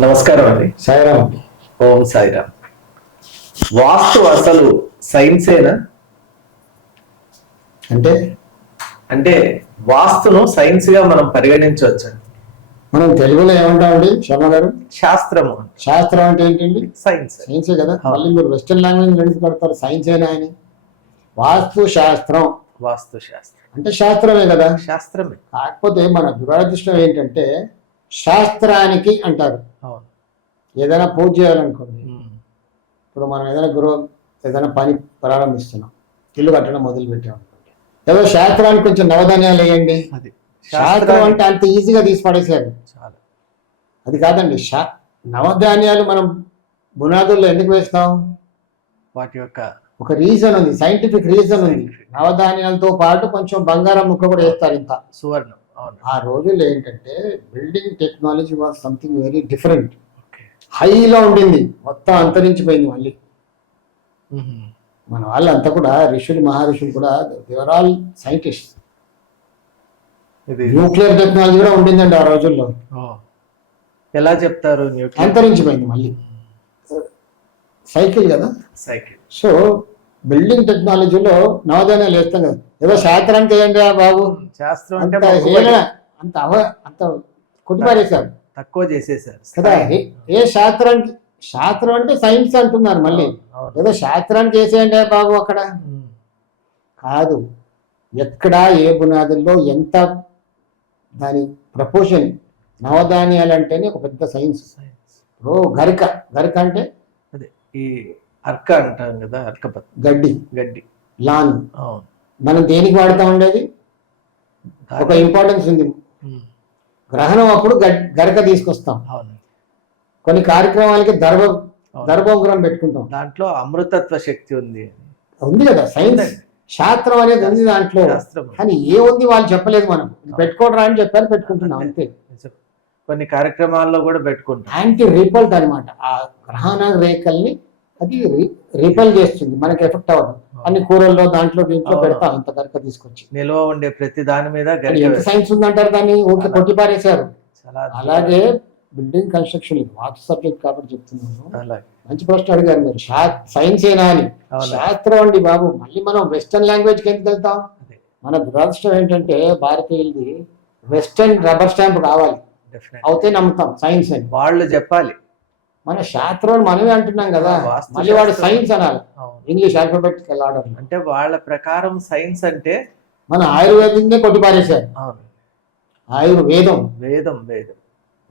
నమస్కారం అండి. సాయిరామ్. ఓం సాయిరామ్. వాస్తు అసలు సైన్సేనా? అంటే అంటే వాస్తును సైన్స్ గా మనం పరిగణించవచ్చు. మనం తెలుగులో ఏమంటామండి శర్మ గారు? శాస్త్రము. శాస్త్రం అంటే ఏంటండి? సైన్స్. సైన్సే కదా. మళ్ళీ మీరు వెస్టర్న్ లాంగ్వేజ్ ఎందుకు కడతారు? సైన్సేనా అని. వాస్తు శాస్త్రం వాస్తు శాస్త్రం అంటే శాస్త్రమే కదా. శాస్త్రమే. కాకపోతే మన దురదృష్టం ఏంటంటే శాస్త్రానికి అంటారు. అవును. ఏదైనా పూజ చేయాలనుకోండి, ఇప్పుడు మనం ఏదైనా పని ప్రారంభిస్తున్నాం, ఇల్లు కట్టడం మొదలు పెట్టామనుకోండి, ఏదో శాస్త్రానికి కొంచెం నవధాన్యాలు వేయండి. శాస్త్రం అంటే అంత ఈజీగా తీసి పడేసారు. అది కాదండి. నవధాన్యాలు మనం బునాదుల్లో ఎందుకు వేస్తాం? వాటి యొక్క ఒక రీజన్ ఉంది, సైంటిఫిక్ రీజన్ ఉంది. నవధాన్యాలతో పాటు కొంచెం బంగారం ముక్క కూడా వేస్తారు, ఇంత సువర్ణం. ఆ రోజుల్లో ఏంటంటే building technology was something very different. హైలో ఉండింది, మొత్తం అంతరించిపోయింది. మళ్ళీ మన వాళ్ళంతా కూడా ఋషులు మహర్షులు కూడా they were all scientist. Nuclear technology కూడా ఉండిందండి ఆ రోజుల్లో. ఎలా చెప్తారు? అంతరించిపోయింది మళ్ళీ. సైకిల్ కదా, సైకిల్. సో బిల్డింగ్ టెక్నాలజీలో నవధాన్యాలు వేస్తాం కదా, ఏదో శాస్త్రానికి వేయండి బాబు. శాస్త్రం అంత కొట్టిపారేశారు, తక్కువ చేసేసారు కదా. ఏ శాస్త్రానికి? శాస్త్రం అంటే సైన్స్ అంటున్నారు మళ్ళీ. ఏదో శాస్త్రానికి వేసేయండి బాబు అక్కడ కాదు. ఎక్కడ ఏ బునాదుల్లో ఎంత దాని ప్రపోర్షన్. నవధాన్యాలు అంటేనే ఒక పెద్ద సైన్స్. ఇప్పుడు గరిక అంటే అదే ఈ అర్క అంటాం కదా, అర్క గడ్డి లాన్. మనం దేనికి వాడుతూ ఉండేది? ఒక ఇంపార్టెన్స్ ఉంది. గ్రహణం అప్పుడు గరిక తీసుకొస్తాం. కొన్ని కార్యక్రమాలకి దర్భోగ్రం పెట్టుకుంటాం. దాంట్లో అమృతత్వ శక్తి ఉంది కదా. సైన్స్ శాస్త్రం అనేది ఉంది దాంట్లో. కానీ ఏముంది వాళ్ళు చెప్పలేదు. మనం పెట్టుకోవడం అని చెప్పారు, పెట్టుకుంటున్నాం అంతే. కొన్ని కార్యక్రమాల్లో కూడా పెట్టుకుంటాం. యాంటీ రిపల్ట్ అనమాట. ఆ గ్రహణ రేఖల్ని అది రిపల్ చేస్తుంది, మనకి ఎఫెక్ట్ అవ్వదు. అన్ని కూరల్లో దాంట్లో దీంట్లో పెడతాం, అంత గరిక తీసుకొచ్చి. నిల్వ ఉండే ప్రతి దాని మీద ఎంత సైన్స్ ఉందంటారు, దాన్ని ఊరికి కొట్టి పారేశారు. అలాగే బిల్డింగ్ కన్స్ట్రక్షన్, ఇది వాస్తు సబ్జెక్ట్ కాబట్టి చెప్తున్నాను. మంచి ప్రశ్న అడిగారు మీరు. సైన్స్ ఏనా అని. శాస్త్రం అండి బాబు. మళ్ళీ మనం వెస్టర్న్ లాంగ్వేజ్కి ఎందుకు వెళ్తాం? మన దురదృష్టం ఏంటంటే భారతీయులది వెస్టర్న్ రబ్బర్ స్టాంప్ కావాలి, అవుతే నమ్ముతాం సైన్స్ అని. వాళ్ళు చెప్పాలి. మన శాస్త్రం మనమే అంటున్నాం కదా, మళ్ళీ వాడు సైన్స్ అనాలి. ఇంగ్లీష్ ఆల్ఫాబెటికల్ ఆర్డర్ అంటే వాళ్ళ ప్రకారం సైన్స్ అంటే మన ఆయుర్వేదంనే కొట్టిపారేశారు. ఆయుర్వేదం వేదం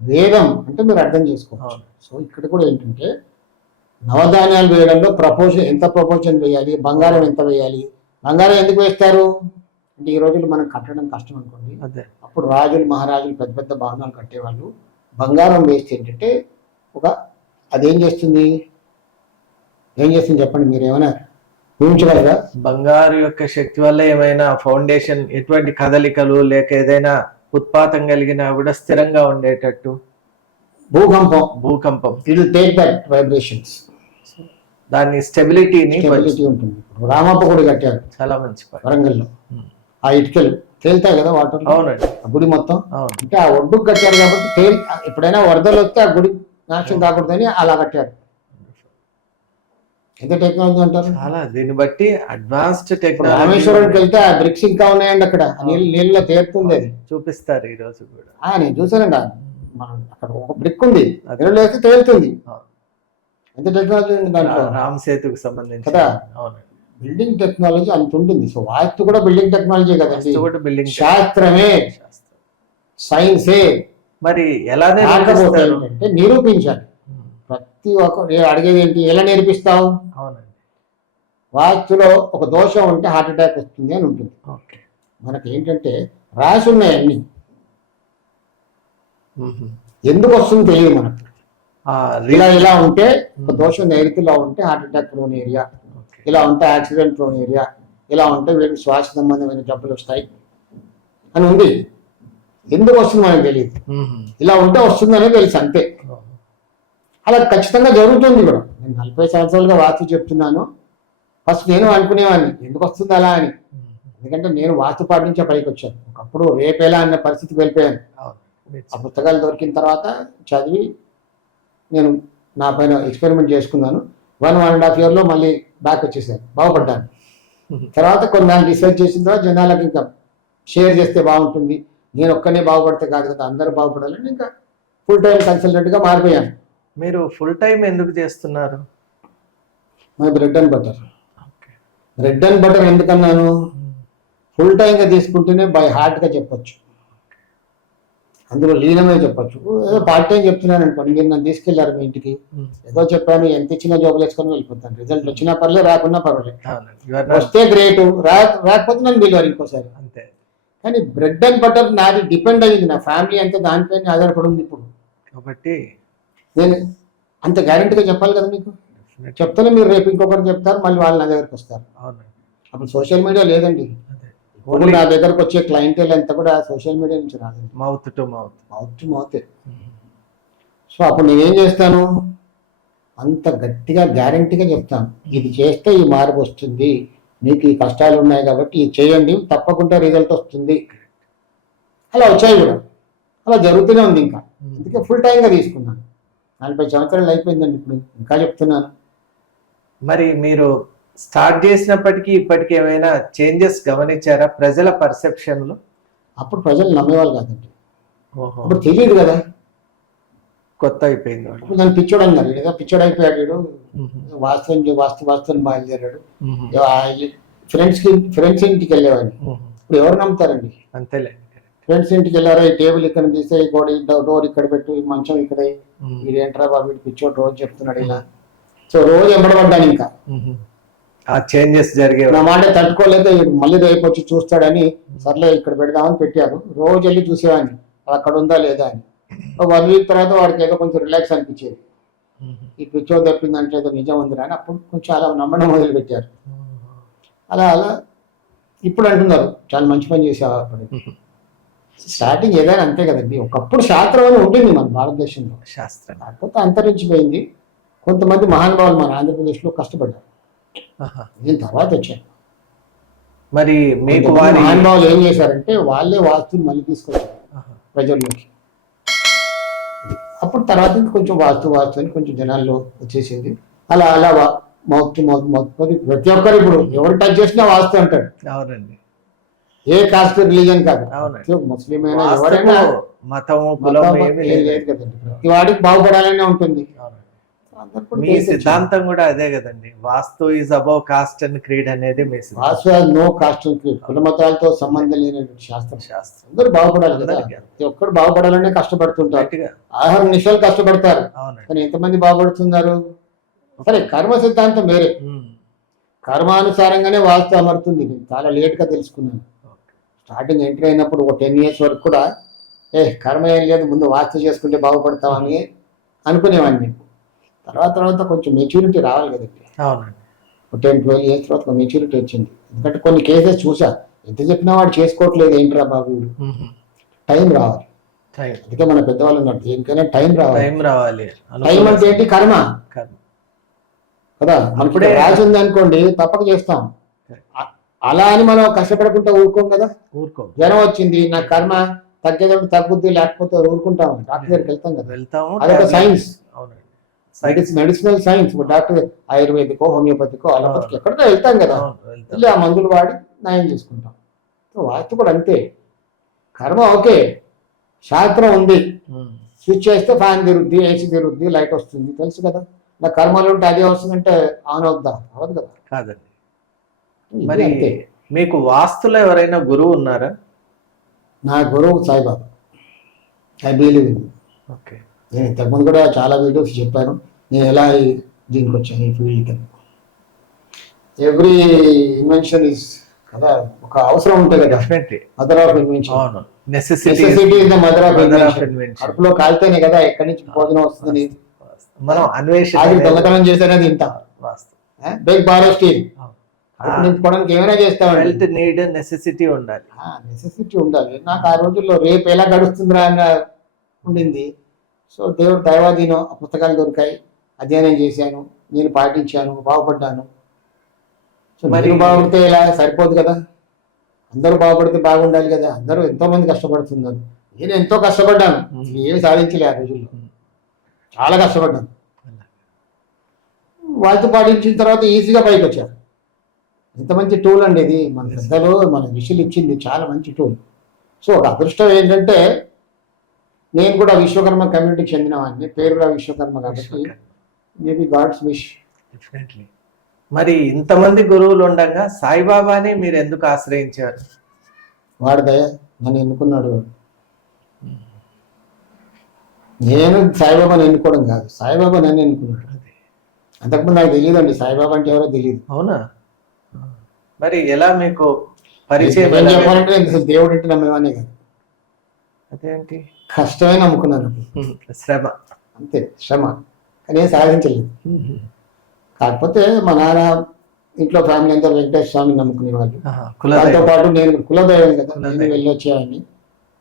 వేదం అంటే మీరు అర్థం చేసుకోవచ్చు. సో ఇక్కడ కూడా ఏంటంటే నవధాన్యాలు వేయడంలో ఎంత ప్రపోర్షన్ వేయాలి, బంగారం ఎంత వేయాలి. బంగారం ఎందుకు వేస్తారు అంటే ఈ రోజుల్లో మనం కట్టడం కష్టం అనుకోండి. అప్పుడు రాజులు మహారాజులు పెద్ద పెద్ద భవనాలు కట్టేవాళ్ళు. బంగారం వేస్తే ఏంటంటే అదేం చేస్తుంది చెప్పండి, మీరు ఏమైనా ఊహించగలరా? బంగారు యొక్క శక్తి వల్ల ఏమైనా ఫౌండేషన్ ఎటువంటి కదలికలు లేక ఏదైనా ఉత్పాతం కలిగినా కూడా స్థిరంగా ఉండేటట్టు. భూకంపం it will take that vibrations. దాని స్టెబిలిటీ ఉంటుంది. రామప్ప గుడి కట్టారు, చాలా మంచి వరంగల్లో. ఆ ఇటుకలు తేలుతాయి కదా వాటర్. అవునండి. ఆ గుడి మొత్తం అంటే ఆ ఒడ్డుకు కట్టారు కాబట్టి ఎప్పుడైనా వరదలు వస్తే ఆ గుడి నాశనం కాకూడదని అలా కట్టారు. ఎంత టెక్నాలజీ అంటారు. చాలా దీన్ని బట్టి అడ్వాన్స్డ్ టెక్నాలజీ. రామేశ్వరంకి వెళ్తే ఆ బ్రిక్స్ ఇంకా ఉన్నాయండి అక్కడ. నీళ్ళలో తేరుతుంది, అది చూపిస్తారు ఈ రోజు కూడా. నేను చూసానండి. మనం అక్కడ ఒక బ్రిక్ ఉంది, నీళ్ళు వేస్తే తేలుతుంది. ఎంత టెక్నాలజీ ఉంది దాంట్లో. రామ్ సేతుకు సంబంధించి కదా. బిల్డింగ్ టెక్నాలజీ అంత ఉంటుంది. సో వాస్తు కూడా బిల్డింగ్ టెక్నాలజీ కదండి. శాస్త్రమే, సైన్సే. మరి ఎలా అంటే నిరూపించాలి. ప్రతి ఒక్క అడిగేది ఏంటి, ఎలా నేర్పిస్తావు? వాస్తులో ఒక దోషం ఉంటే హార్ట్ అటాక్ వస్తుంది అని ఉంటుంది. మనకి ఏంటంటే రాసి ఉన్నాయి అన్ని, ఎందుకు వస్తుంది తెలియదు మనకు. ఇలా ఉంటే ఒక దోషం నైరుతిలో ఉంటే హార్ట్ అటాక్ ప్రోన్ ఏరియా, ఇలా ఉంటే యాక్సిడెంట్ ప్రోన్ ఏరియా, ఇలా ఉంటే వీళ్ళకి శ్వాస సంబంధమైన జబ్బులు వస్తాయి అని ఉంది. ఎందుకు వస్తుంది మనకు తెలియదు. ఇలా ఉంటే వస్తుందనే తెలుసు అంతే. అలా ఖచ్చితంగా జరుగుతుంది కూడా. నేను 40 సంవత్సరాలుగా వాస్తు చెప్తున్నాను. ఫస్ట్ నేను అనుకునేవాడిని ఎందుకు వస్తుంది అలా అని. ఎందుకంటే నేను వాస్తు పాటించే పైకి వచ్చాను. ఒకప్పుడు రేపేలా అన్న పరిస్థితికి వెళ్ళిపోయాను. ఆ పుస్తకాలు దొరికిన తర్వాత చదివి నేను నా పైన ఎక్స్పెరిమెంట్ చేసుకున్నాను. 1.5 yearలో మళ్ళీ బ్యాక్ వచ్చేసాను, బాగుపడ్డాను. తర్వాత కొన్నాళ్ళు రీసెర్చ్ చేసిన తర్వాత జనాలకు ఇంకా షేర్ చేస్తే బాగుంటుంది, నేను ఒక్కనే బాగుపడితే కాదు కదా, అందరూ బాగుపడాలని ఇంకా ఫుల్ టైం కన్సల్టెంట్గా మారిపోయాను. మీరు ఫుల్ టైం ఎందుకు చేస్తున్నారు? My bread and butter. Bread and butter ఎందుకన్నాను, ఫుల్ టైంగా తీసుకుంటేనే బై హార్ట్గా చెప్పొచ్చు, అందులో లీనమే చెప్పొచ్చు. ఏదో పార్ట్ టైం చెప్తున్నాను అనుకోండి, మీరు నన్ను తీసుకెళ్లారు మీ ఇంటికి, ఏదో చెప్పాను, ఎంత ఇచ్చినా జోబులు వేసుకొని వెళ్ళిపోతాను. రిజల్ట్ వచ్చినా పర్లేదు, రాకున్నా పర్వాలేదు. వస్తే గ్రేటు, రాకపోతే నన్ను పిలవాలి ఇంకోసారి అంతే. కానీ బ్రెడ్ అండ్ బటర్ నాది డిపెండ్ అయ్యింది, నా ఫ్యామిలీ అంతా దానిపైన ఆధారపడి ఉంది ఇప్పుడు. కాబట్టి నేను అంత గ్యారెంటీగా చెప్పాలి కదా మీకు. చెప్తానే మీరు రేపు ఇంకొకరు చెప్తారు, మళ్ళీ వాళ్ళు నా దగ్గరకు వస్తారు. అప్పుడు సోషల్ మీడియా లేదండి. ఇప్పుడు నా దగ్గరకు వచ్చే క్లయింటేల్ అంతా కూడా సోషల్ మీడియా నుంచి రాదు, మౌత్ టు మౌత్. సో అప్పుడు నేనేం చేస్తాను, అంత గట్టిగా గ్యారెంటీగా చెప్తాను, ఇది చేస్తే ఈ మార్పు వస్తుంది, మీకు ఈ కష్టాలు ఉన్నాయి కాబట్టి ఇది చేయండి, తప్పకుండా రిజల్ట్ వస్తుంది. అలా వచ్చాయి కూడా, అలా జరుగుతూనే ఉంది. ఇంకా అందుకే ఫుల్ టైంగా తీసుకున్నాను. 40 సంవత్సరాలు అయిపోయిందండి, ఇప్పుడు ఇంకా చెప్తున్నాను. మరి మీరు స్టార్ట్ చేసినప్పటికీ ఇప్పటికి ఏమైనా చేంజెస్ గమనించారా ప్రజల పర్సెప్షన్ లో? అప్పుడు ప్రజలు నమ్మేవాళ్ళు కాదండి, అప్పుడు తెలియదు కదా, కొత్త అయిపోయింది. ఇప్పుడు నన్ను పిచ్చోడు అన్నారు, ఏదో పిచ్చోడు అయిపోయాడు వీడు, వాస్తవం బయలుదేరాడు. ఫ్రెండ్స్ ఇంటికి వెళ్ళేవాడిని, ఇప్పుడు ఎవరు నమ్ముతారండి? అంతేలే. ఫ్రెండ్స్ ఇంటికి వెళ్ళారా, ఈ టేబుల్ ఇక్కడ తీస్తే, ఈ గోడ డోర్ ఇక్కడ పెట్టు, ఈ మంచం ఇక్కడ, వీడు ఏంట్రా బాబు వీడు పిచ్చోడు రోజు చెప్తున్నాడు ఇలా. సో రోజు ఎంబడబడ్డాను. ఇంకా ఆ చేంజెస్ జరిగే నా మాట తట్టుకోలేక మళ్ళీ రేపు వచ్చి చూస్తాడని సర్లే ఇక్కడ పెడదామని పెట్టారు. రోజు వెళ్ళి చూసేవాడిని అక్కడ ఉందా లేదా అని. 1 week తర్వాత వాడికి ఏదో కొంచెం రిలాక్స్ అనిపించేది, ఈ పిచ్చో తప్పిందంటే ఏదో నిజం ఉందిరా అని. అప్పుడు కొంచెం అలా నమ్మడం మొదలు పెట్టారు. అలా ఇప్పుడు అంటున్నారు చాలా మంచి పని చేసావు. అప్పుడు స్టార్టింగ్ ఏదైనా అంతే కదండి, ఒకప్పుడు శాస్త్రం అని ఉంటుంది మన భారతదేశంలో, శాస్త్రం కాకపోతే అంతరించిపోయింది. కొంతమంది మహానుభావులు మన ఆంధ్రప్రదేశ్లో కష్టపడ్డారు, నేను తర్వాత వచ్చాను. మరి మీకు మహానుభావులు ఏం చేశారంటే వాళ్ళే వాస్తుని మళ్ళీ తీసుకొచ్చారు ప్రజల్లోకి. అప్పుడు తర్వాత కొంచెం వాస్తు అని కొంచెం జనాల్లో వచ్చేసింది. అలా మౌత్ ప్రతి ఒక్కరు ఇప్పుడు ఎవరు టచ్ చేసినా వాస్తు అంటాడు. అవునండి, ఏ కాస్ట్ రిలీజన్ కాదు, ముస్లిం అయినా ఎవరైనా లేదు కదండి, ప్రతి వాడికి బాగుపడాలనే ఉంటుంది. మీ సిద్ధాంతం కూడా అదే కదండి, vastu is above caste and creed అనేది మీ vastu no caste and creed, కుల మతాలతో సంబంధం లేనటువంటి శాస్త్రం. అందరూ బాగుపడాలి కదా, ప్రతి ఒక్కరు బాగుపడాలనే కష్టపడుతుంటారు, ఆహార నిమిషాలు కష్టపడతారు, కానీ ఎంతమంది బాగుపడుతున్నారు? సరే కర్మ సిద్ధాంతం వేరే, కర్మానుసారంగానే వాస్తు అమరుతుంది. నేను చాలా లేట్ గా తెలుసుకున్నాను. స్టార్టింగ్ ఎంట్రీ అయినప్పుడు ఒక 10 years వరకు కూడా కర్మ ఏం లేదు, ముందు వాస్తు చేసుకుంటే బాగుపడతామని అనుకునేవాడిని. తర్వాత కొంచెం మెచ్యూరిటీ రావాలి కదండి. 10-12 years తర్వాత మెచ్యూరిటీ వచ్చింది. ఎందుకంటే కొన్ని కేసెస్ చూసా, ఎంత చెప్పినా వాడు చేసుకోవట్లేదు, ఏంట్రా బాబు, టైం రావాలి. అందుకే మన పెద్దవాళ్ళు అన్నారు దేనికైనా టైం రావాలి. టైం అంటే ఏంటి? కర్మ కదా. మనప్పుడు రాసి ఉంది అనుకోండి తప్పక చేస్తాం, అలా అని మనం కష్టపడకుండా ఊరుకోం కదా. జ్వరం వచ్చింది, నా కర్మ తగ్గేటప్పుడు తగ్గుద్ది, లేకపోతే ఊరుకుంటాం, డాక్టర్ దగ్గరికి వెళ్తాం కదా. అదొక సైన్స్, మెడిసినల్ సైన్స్. డాక్టర్ ఆయుర్వేదికో హోమియోపతికో అలోపతికో ఎక్కడికో వెళ్తాం కదా, వెళ్ళి ఆ మందులు వాడి నయం చేసుకుంటాం. వాస్తు కూడా అంతే, కర్మ ఓకే, శాస్త్రం ఉంది, స్విచ్ చేస్తే ఫ్యాన్ తిరుగుద్ది, ఏసీ తిరుగుద్ది, లైట్ వస్తుంది, తెలుసు కదా. నా కర్మలు ఉంటే అదే వస్తుందంటే ఆన్ అవుద్దా? అవదు కదా. కాదండి. మరి మీకు వాస్తులో ఎవరైనా గురువు ఉన్నారా? నా గురువు Saibaba, I believe in. Okay, నేను ఇంతకుముందు కూడా చాలా వీడియోస్ చెప్పాను నేను ఎలా దీనికి వచ్చాను ఈ ఫీల్డ్కి. ఎవ్రీ ఇన్వెన్షన్ ఇస్ కదా, ఒక అవసరం ఉంటుంది కదా, mother of invention. Necessity is the mother of invention. కడుపులో కాలితేనే కదా ఎక్కడి నుంచి భోజనం వస్తుందని మనం దొంగతనం చేస్తేనే తింటాం. బేక్ బారో స్టీల్ నింపుకోవడానికి ఏమైనా చేస్తామండి. నెసెసిటీ ఉండాలి, నెసెసిటీ ఉండాలి. నాకు ఆ రోజుల్లో రేపు ఎలా గడుస్తుందిరా అని ఉండింది. సో దేవుడు దైవాధీనం, ఆ పుస్తకాలు దొరికాయి, అధ్యయనం చేశాను, నేను పాటించాను, బాగుపడ్డాను. సో మరి బాగుపడితే ఇలా సరిపోదు కదా, అందరూ బాగుపడితే బాగుండాలి కదా. అందరూ ఎంతో మంది కష్టపడుతున్నారు, నేను ఎంతో కష్టపడ్డాను, ఏమి సాధించలే ఆ రోజుల్లో. చాలా కష్టపడ్డాను. వాళ్ళతో పాటించిన తర్వాత ఈజీగా పైకి వచ్చారు. ఎంత మంచి టూల్ అండి ఇది, మన పెద్దలు మన ఋషులు ఇచ్చింది చాలా మంచి టూల్. సో ఒక అదృష్టం ఏంటంటే నేను కూడా విశ్వకర్మ కమ్యూనిటీకి చెందిన వాడిని, పేరు కూడా విశ్వకర్మ కాబట్టి మేబీ గాడ్స్ విష్. డెఫినెట్లీ. మరి ఇంతమంది గురువులు ఉండగా సాయిబాబాని మీరు ఎందుకు ఆశ్రయించారు? వాడి దయ నన్ను ఎన్నుకున్నాడు. నేను సాయిబాబాని ఎన్నుకోవడం కాదు, సాయిబాబా నన్ను ఎన్నుకున్నాడు. అంతకుముందు నాకు తెలియదండి సాయిబాబా అంటే ఎవరో తెలియదు. అవునా? మరి ఎలా మీకు పరిచయం? ఏం చెప్పాలంటే అసలు దేవుడు అంటే నమ్మేవానే కాదు. అదేంటి? కష్టమే నమ్ముకున్నాను. శ్రమ, అంతే శ్రమ, కానీ ఏం సాధించలేదు. కాకపోతే మా నాన్న ఇంట్లో ఫ్యామిలీ అంతా వెంకటేశ్వర స్వామిని నమ్ముకునే వాళ్ళు. దాంతో పాటు నేను కులదైవం కదా, నేను వెళ్ళి వచ్చేవాడిని.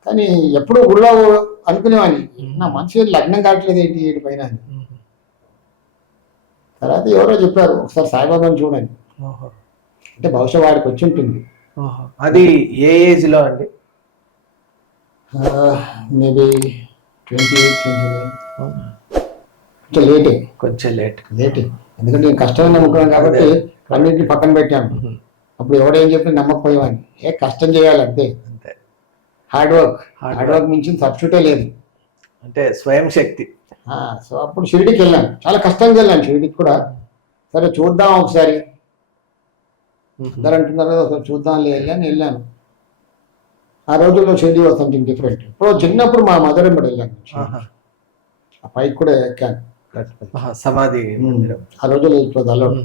కానీ ఎప్పుడు గుళ్ళో అనుకునేవాడిని నా మనిషి లగ్నం కావట్లేదు ఏంటి వీటి పైన అని. తర్వాత ఎవరో చెప్పారు ఒకసారి సాయిబాబాని చూడండి అంటే బహుశా వాడికి వచ్చి ఉంటుంది. అది ఏ ఏజ్ లో అండి? మేబీ 28, 29. కొంచెం లేటే ఎందుకంటే నేను కష్టం నమ్ముకున్నాను కాబట్టి అన్నింటినీ పక్కన పెట్టాను. అప్పుడు ఎవడేం చెప్పి నమ్మకపోయేవాడిని. కష్టం చేయాలి అంతే, హార్డ్ వర్క్ మించిన సబ్స్టిట్యూటే లేదు, అంటే స్వయం శక్తి. సో అప్పుడు షిరిడికి వెళ్ళాను, చాలా కష్టంగా వెళ్ళాను షిరిడికి కూడా. సరే చూద్దాం ఒకసారి, అందరు అంటున్నారు ఒకసారి చూద్దాం వెళ్ళాను. ఆ రోజుల్లో షిరిడి వాజ్ సంథింగ్ డిఫరెంట్. ఇప్పుడు చిన్నప్పుడు మా మదర్ ఎంబడి వెళ్ళాను, ఆ పైకి కూడా ఎక్కాను సమాధి. ఆ రోజుల్లో ఇప్పుడు అలవాటు.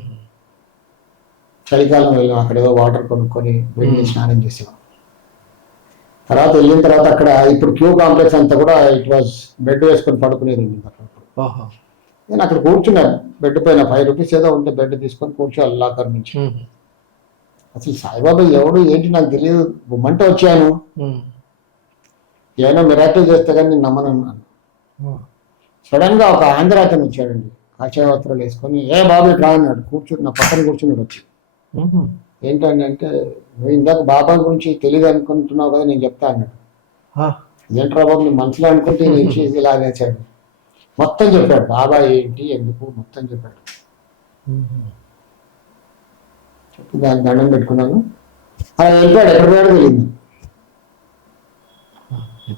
చలికాలం వెళ్ళాం, అక్కడ ఏదో వాటర్ కొనుక్కొని వెళ్ళి స్నానం చేసాం. తర్వాత వెళ్ళిన తర్వాత అక్కడ ఇప్పుడు క్యూ కాంప్లెక్స్ అంతా కూడా ఇట్ వాజ్ బెడ్ వేసుకొని పడుకునేది. నేను అక్కడ కూర్చున్నాను బెడ్ పైన, 5 రూపీస్ ఏదో ఉంటే బెడ్ తీసుకొని కూర్చోవాలి లాకర్ నుంచి. అసలు సాయిబాబా ఎవడు ఏంటి నాకు తెలియదు, బొమ్మంటే వచ్చాను. ఏమైనా మిరాకిల్ చేస్తే కానీ నేను నమ్మనన్నాను. సడన్ గా ఒక ఆంధ్ర అతను వచ్చాడండి, కాషాయ వస్త్రాలు వేసుకొని. బాబు రా అన్నాడు, నా పక్కన కూర్చున్నాడు వచ్చి. ఏంటండి అంటే, నువ్వు ఇందాక బాబా గురించి తెలియదు అనుకుంటున్నావు కదా, నేను చెప్తా అన్నాడు. ఏంట్రా బాబు నీ మనసులో అనుకుంటే నేను చేసి ఇలా వేసాడు. మొత్తం చెప్పాడు, బాబా ఏంటి ఎందుకు మొత్తం చెప్పాడు. దానికి దండం పెట్టుకున్నాను. అలా వెళ్ళిపోయాడు, ఎక్కడ పోయాడో తెలియదు.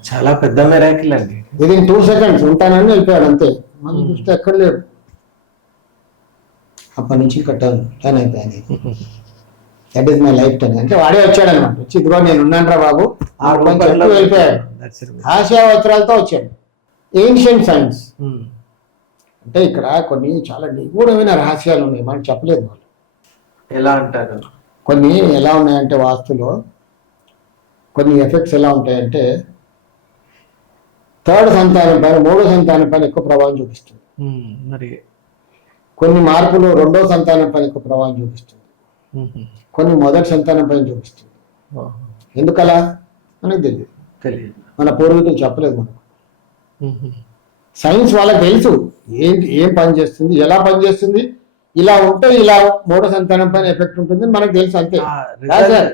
చాలా పెద్ద మిరాకిల్ అండి. విదిన్ 2 seconds ఉంటానని వెళ్ళిపోయాడు అంతే. మనం చూస్తే ఎక్కడ లేడు. అప్పటి నుంచి కట్టాను టర్న్ అయిపోయింది. That is my life turn. అంటే వాడే వచ్చాడు అనమాట, వచ్చి ఇదిగో నేను ఉన్నానరా బాబు చెప్పి వెళ్ళిపోయాడు. ఆశయావసరాలతో వచ్చాడు. ఏన్షియంట్ సైన్స్ అంటే ఇక్కడ కొన్ని చాలా నిగూఢమైన రహస్యాలు ఉన్నాయి, మనకు చెప్పలేదు వాళ్ళు. ఎలా అంటారు? కొన్ని ఎలా ఉన్నాయంటే వాస్తులో కొన్ని ఎఫెక్ట్స్ ఎలా ఉంటాయంటే 3rd సంతానం పైన 3వ సంతానం పైన ఎక్కువ ప్రభావం చూపిస్తుంది. మరి కొన్ని మార్పులు 2వ సంతానం పైన ఎక్కువ ప్రభావం చూపిస్తుంది, కొన్ని మొదటి సంతానం పైన చూపిస్తుంది. ఎందుకలా మనకు తెలియదు, మన పూర్వీకులు చెప్పలేదు మనకు. సైన్స్ వాళ్ళకి తెలుసు ఏం పని చేస్తుంది, ఎలా పని చేస్తుంది. ఇలా ఉంటే ఇలా 3వ సంతానం పైన ఎఫెక్ట్ ఉంటుంది మనకు తెలుసు అంతే. రాశారు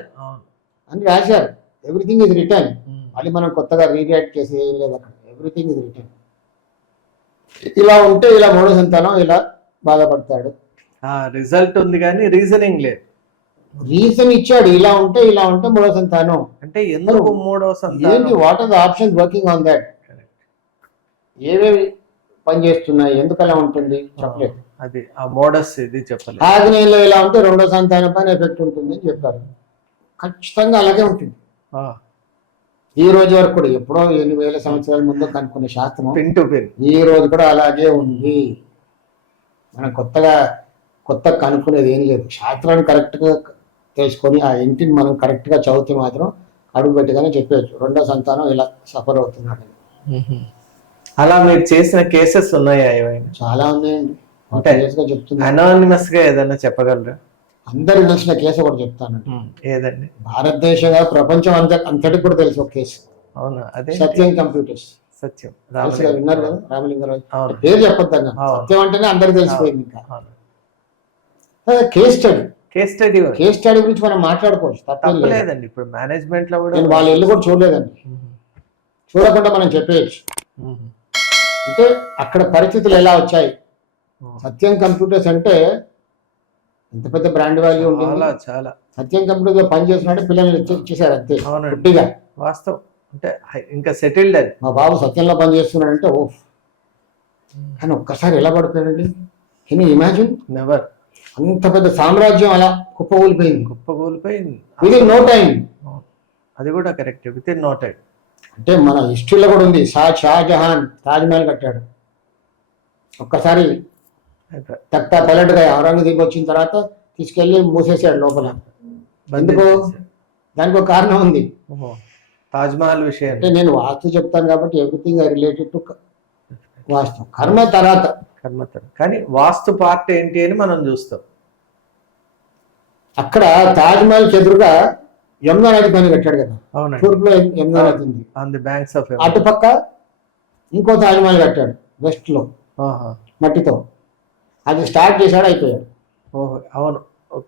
అని రాశారు, ఎవ్రీథింగ్ ఇస్ రిటర్న్. మళ్ళీ మనం కొత్తగా రీరైట్ చేసి ఏం లేదు అక్కడ, ఎవ్రీథింగ్ ఇస్ రిటర్న్. ఇలా ఉంటే ఇలా 3వ సంతానం ఇలా బాధపడతాడు. రిజల్ట్ ఉంది కానీ రీజనింగ్ లేదు. రీజన్ ఇచ్చాడు, ఇలా ఉంటే 3వ సంతానం అంటే ఎందుకు 3వ సంతానం ఏంటి, what are the options working on that, ఏవేవి పనిచేస్తున్నాయి, ఎందుకు అలా ఉంటుంది చెప్పలేదు. అది ఆ మోడస్ ఇది చెప్పలేదు. ఆగ్నేయంలో ఇలా ఉంటే 2వ సంతానం పైన ఎఫెక్ట్ ఉంటుంది అని చెప్పారు. ఖచ్చితంగా అలాగే ఉంటుంది. ఈ రోజు వరకు కూడా ఎప్పుడో 8,000 సంవత్సరాల ముందు కనుక్కునే శాస్త్రం ఈ రోజు కూడా అలాగే ఉంది. మనం కొత్త కనుక్కునేది ఏం లేదు. శాస్త్రాన్ని కరెక్ట్ గా తెలుసుకొని ఆ ఇంటిని మనం కరెక్ట్ గా చదివితే మాత్రం అడుగు పెట్టగానే చెప్పవచ్చు 2వ సంతానం ఇలా సఫర్ అవుతున్నాడు. అలా మీరు చేసిన కేసెస్ ఉన్నాయా ఏమైనా? చాలా ఉన్నాయండి, చెప్తున్నా. అనానిమస్ గా ఏదైనా చెప్పగలరా? అందరికి తెలిసిన కేసు ఒకటి చెప్తాను. ఏదండి? భారతదేశంగా ప్రపంచం అంతటికి కూడా తెలుసు ఒక కేసు. అవునా? అదే సత్యం కంప్యూటర్స్. సత్యం విన్నారు కదా, రామలింగరావు పేరు చెప్పొద్దాం. సత్యం అంటేనే అందరికి తెలిసిపోయింది. ఇంకా కేస్ స్టడీ గురించి మనం మాట్లాడుకోవచ్చు, తప్పలేదండి. ఇప్పుడు మేనేజ్మెంట్ లో కూడా నేను వాళ్ళ ఇల్లు కూడా చూడలేదండి, చూడకుండా మనం చెప్పేయచ్చు. అంటే అక్కడ పరిస్థితులు ఎలా వచ్చాయి. సత్యం కంప్యూటర్స్ అంటే ఎంత పెద్ద బ్రాండ్ వాల్యూ ఉంటుంది. చాలా చాలా సత్యం కంప్యూటర్ లో పని చేస్తున్నాడు, పిల్లల్ని ఇచ్చేసారు అంతే గుడ్డిగా. వాస్తవం. అంటే ఇంకా సెటిల్డ్ అది. మా బాబు సత్యంలో పని చేస్తున్నాడంటే ఓ, కానీ ఒక్కసారి ఎలా పడిపోయాడండి. Can you imagine? నెవర్. అంత పెద్ద సామ్రాజ్యం అలా కుప్పకూలిపోయింది విదిన్ నో టైం. అది కూడా correct, with in no time. అంటే మన హిస్టరీలో కూడా ఉంది, షాజహాన్ తాజ్మహల్ కట్టాడు. ఒక్కసారి తక్తా పల్లెటగా ఔరంగజేబు వచ్చిన తర్వాత తీసుకెళ్లి మూసేసాడు లోపల. ఎందుకు? దానికి ఒక కారణం ఉంది. తాజ్మహల్ విషయం అంటే నేను వాస్తు చెప్తాను కాబట్టి ఎవ్రీథింగ్ రిలేటెడ్ టు వాస్తు. కర్మ తర్వాత కానీ వాస్తు పార్ట్ ఏంటి అని మనం చూస్తాం. అక్కడ తాజ్మహల్ ఎదురుగా యమునా నది పైన కట్టాడు కదా. తూర్పులో యమునా నది ఉంది, ఆన్ ది బ్యాంక్స్ ఆఫ్. అటుపక్క ఇంకో తాజ్మహల్ కట్టాడు వెస్ట్ లో మట్టితో. అది స్టార్ట్ చేశాడు, అయిపోయాడు. ఓహో, అవును.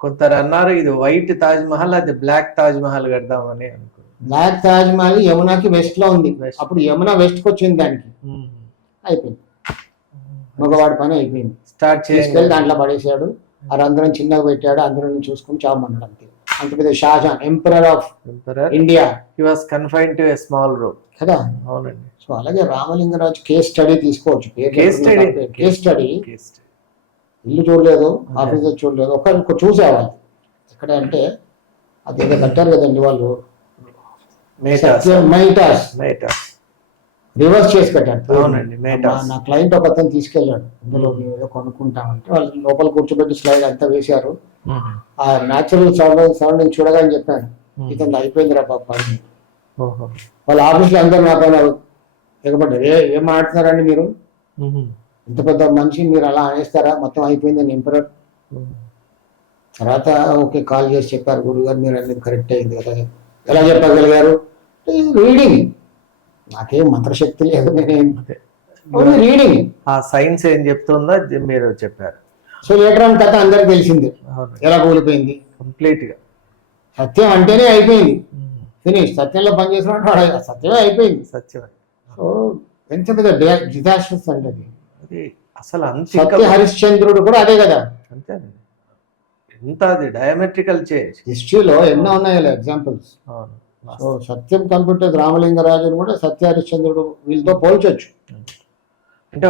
కొందరు అన్నారు ఇది వైట్ తాజ్ మహల్, అది బ్లాక్ తాజ్ మహల్ కడదామని అనుకున్నాను. బ్లాక్ తాజ్ మహల్ యమునాకి వెస్ట్ లో ఉంది. అప్పుడు యమునా వెస్ట్ కి వచ్చింది, దానికి అయిపోయింది. మగవాడి పని అయిపోయింది. స్టార్ట్ చేసుకెళ్ళి దాంట్లో పడేసాడు. ఆ రంధ్రం చిన్నగా పెట్టాడు, అందరం చూసుకుని చావమన్నాడు అంతే. అంత పెద్ద Shahjahan, emperor of India, he was confined to a small room కదా. అవునండి. సో అలాగే రామలింగరాజు కేస్ స్టడీ తీసుకోవచ్చు. Case study. ఇల్లు చూడలేదు, ఆఫీసర్ చూడలేదు, ఒక చూసేవాళ్ళు. ఎక్కడ అంటే అది ఏదో కట్టారు కదండి వాళ్ళు, రివర్స్ చేసి కట్టారు. నా క్లయింట్ ఒక అతను తీసుకెళ్ళాడు, ఇందులో ఏదో కొనుక్కుంటామంటే వాళ్ళు లోపల కూర్చోబెట్టి స్లైడ్ అంతా వేశారు. ఆ న్యాచురల్ సరౌండింగ్ చూడగానే చెప్పాను, ఇతను అయిపోయింది రా పాప. వాళ్ళ ఆఫీస్లో అందరూ నా పైన ఎగబడ్డారు. ఏం మాట్లాడుతున్నారండి మీరు, ఇంత పెద్ద మనిషి మీరు అలా అనేస్తారా, మొత్తం అయిపోయిందని ఎంపరర్. తర్వాత ఓకే కాల్ చేసి చెప్పారు, గురుగారు మీరు అనేది కరెక్ట్ అయింది కదా. ఎలా చెప్పగలిగారు? రీడింగ్. నాకేం మంత్రశక్తి లేదు, నేనేం రీడింగ్. ఆ సైన్స్ ఏం చెప్తుందో మీరు చెప్పారు. సో లేటర్ ఆన్ కథ అందరికి తెలిసింది ఎలా కూలిపోయింది కంప్లీట్ గా. సత్యం అంటేనే అయిపోయింది, ఫినిష్. సత్యంలో పనిచేసిన సత్యమే అయిపోయింది. సత్యమే. సో ఎంత పెద్ద డిజాస్టర్స్ అంటే అది అసలు సత్య హరిశ్చంద్రుడు కూడా అదే కదా. అంతేనండి. ఎంత అది డయామెట్రికల్ చేంజ్. హిస్టరీలో ఎన్నో ఉన్నాయి ఎగ్జాంపుల్స్. సో సత్యం కంప్యూటర్ రామలింగరాజును కూడా సత్య హరిశ్చంద్రుడు వీళ్ళతో పోల్చొచ్చు. అంటే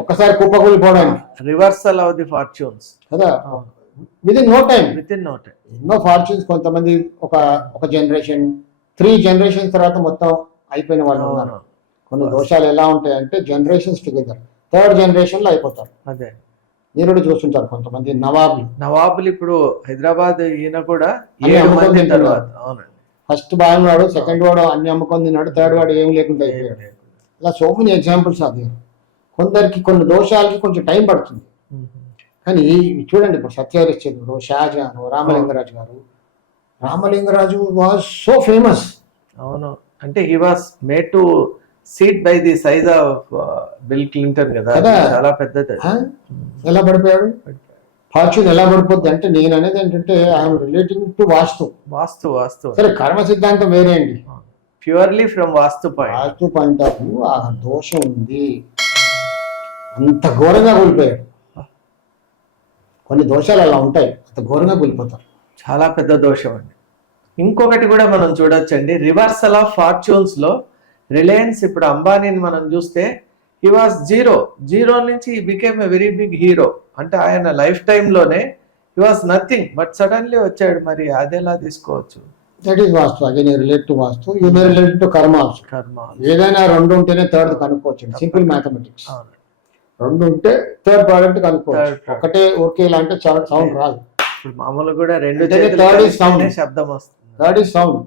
ఒక్కసారి కుప్పకూలిపోవడానికి. రివర్సల్ ఆఫ్ ది ఫార్చ్యూన్స్ కదా, విత్ ఇన్ నో టైం. ఎన్నో ఫార్చ్యూన్స్. కొంతమంది ఒక జనరేషన్ 3 generations తర్వాత మొత్తం అయిపోయిన వాళ్ళు ఉన్నారు. కొన్ని దోషాలు ఎలా ఉంటాయంటే జనరేషన్స్ టుగెదర్ 3rd generation లో అయిపోతారు. అదే మీరు చూస్తుంటారు కొంతమంది నవాబులు. ఇప్పుడు హైదరాబాద్ ఈయన కూడా 7 మంది తర్వాత. అవునండి. ఫస్ట్ బాగున్నాడు, సెకండ్ వాడు అన్ని అమ్ముకొని తిన్నాడు, థర్డ్ వాడు ఏం లేకుండా అయిపోయాడు. ఇలా సో మెనీ ఎగ్జాంపుల్స్ అది. కొందరికి కొన్ని దోషాలకి కొంచెం టైం పడుతుంది. కానీ చూడండి, ఇప్పుడు సత్య హరిశ్చంద్రుడు, షాజహాన్, రామలింగరాజు గారు. Ramalinga Raju was so famous. అవును. అంటే he was made to seat by the size of bill Clinton కదా. చాలా పెద్దది. ఎలా పడిపోయాడు? ఫార్చ్యూన్ ఎలా పడిపోద్ది అంటే నేను అనేది ఏంటంటే ఐఎమ్ రిలేటింగ్ టు వాస్తు. సరే, కర్మ సిద్ధాంతం వేరే అండి. Purely from vastu point of view ఆ దోషం ఉంది. అంత ఘోరంగా కూలిపోయాడు. కొన్ని దోషాలు అలా ఉంటాయి, అంత ఘోరంగా కూలిపోతారు. చాలా పెద్ద దోషం అండి. ఇంకొకటి కూడా మనం చూడొచ్చండి, రివర్సల్ ఆఫ్ ఫార్చ్యూన్స్ లో రిలయన్స్. ఇప్పుడు అంబానీని మనం చూస్తే హీ వాస్ జీరో నుంచి he became a very big hero. అంటే ఆయన లైఫ్ టైంలోనే he was nothing, but suddenly వచ్చాడు. మరి అదేలా తీసుకోవచ్చు? That is vastu. Again relate to vastu, you may relate to karma. ఏదైనా 2 ఉంటేనే 3rd కనుక్కోవచ్చు. Simple mathematics. 2 ఉంటే 3rd ప్రోడక్ట్ కనుక్కోవచ్చు. ఒకటే ఓకే ఇలా అంటే సౌండ్ రాదు. మామూలు కూడా 2 శబ్దం వస్తుంది. 3rd is sound.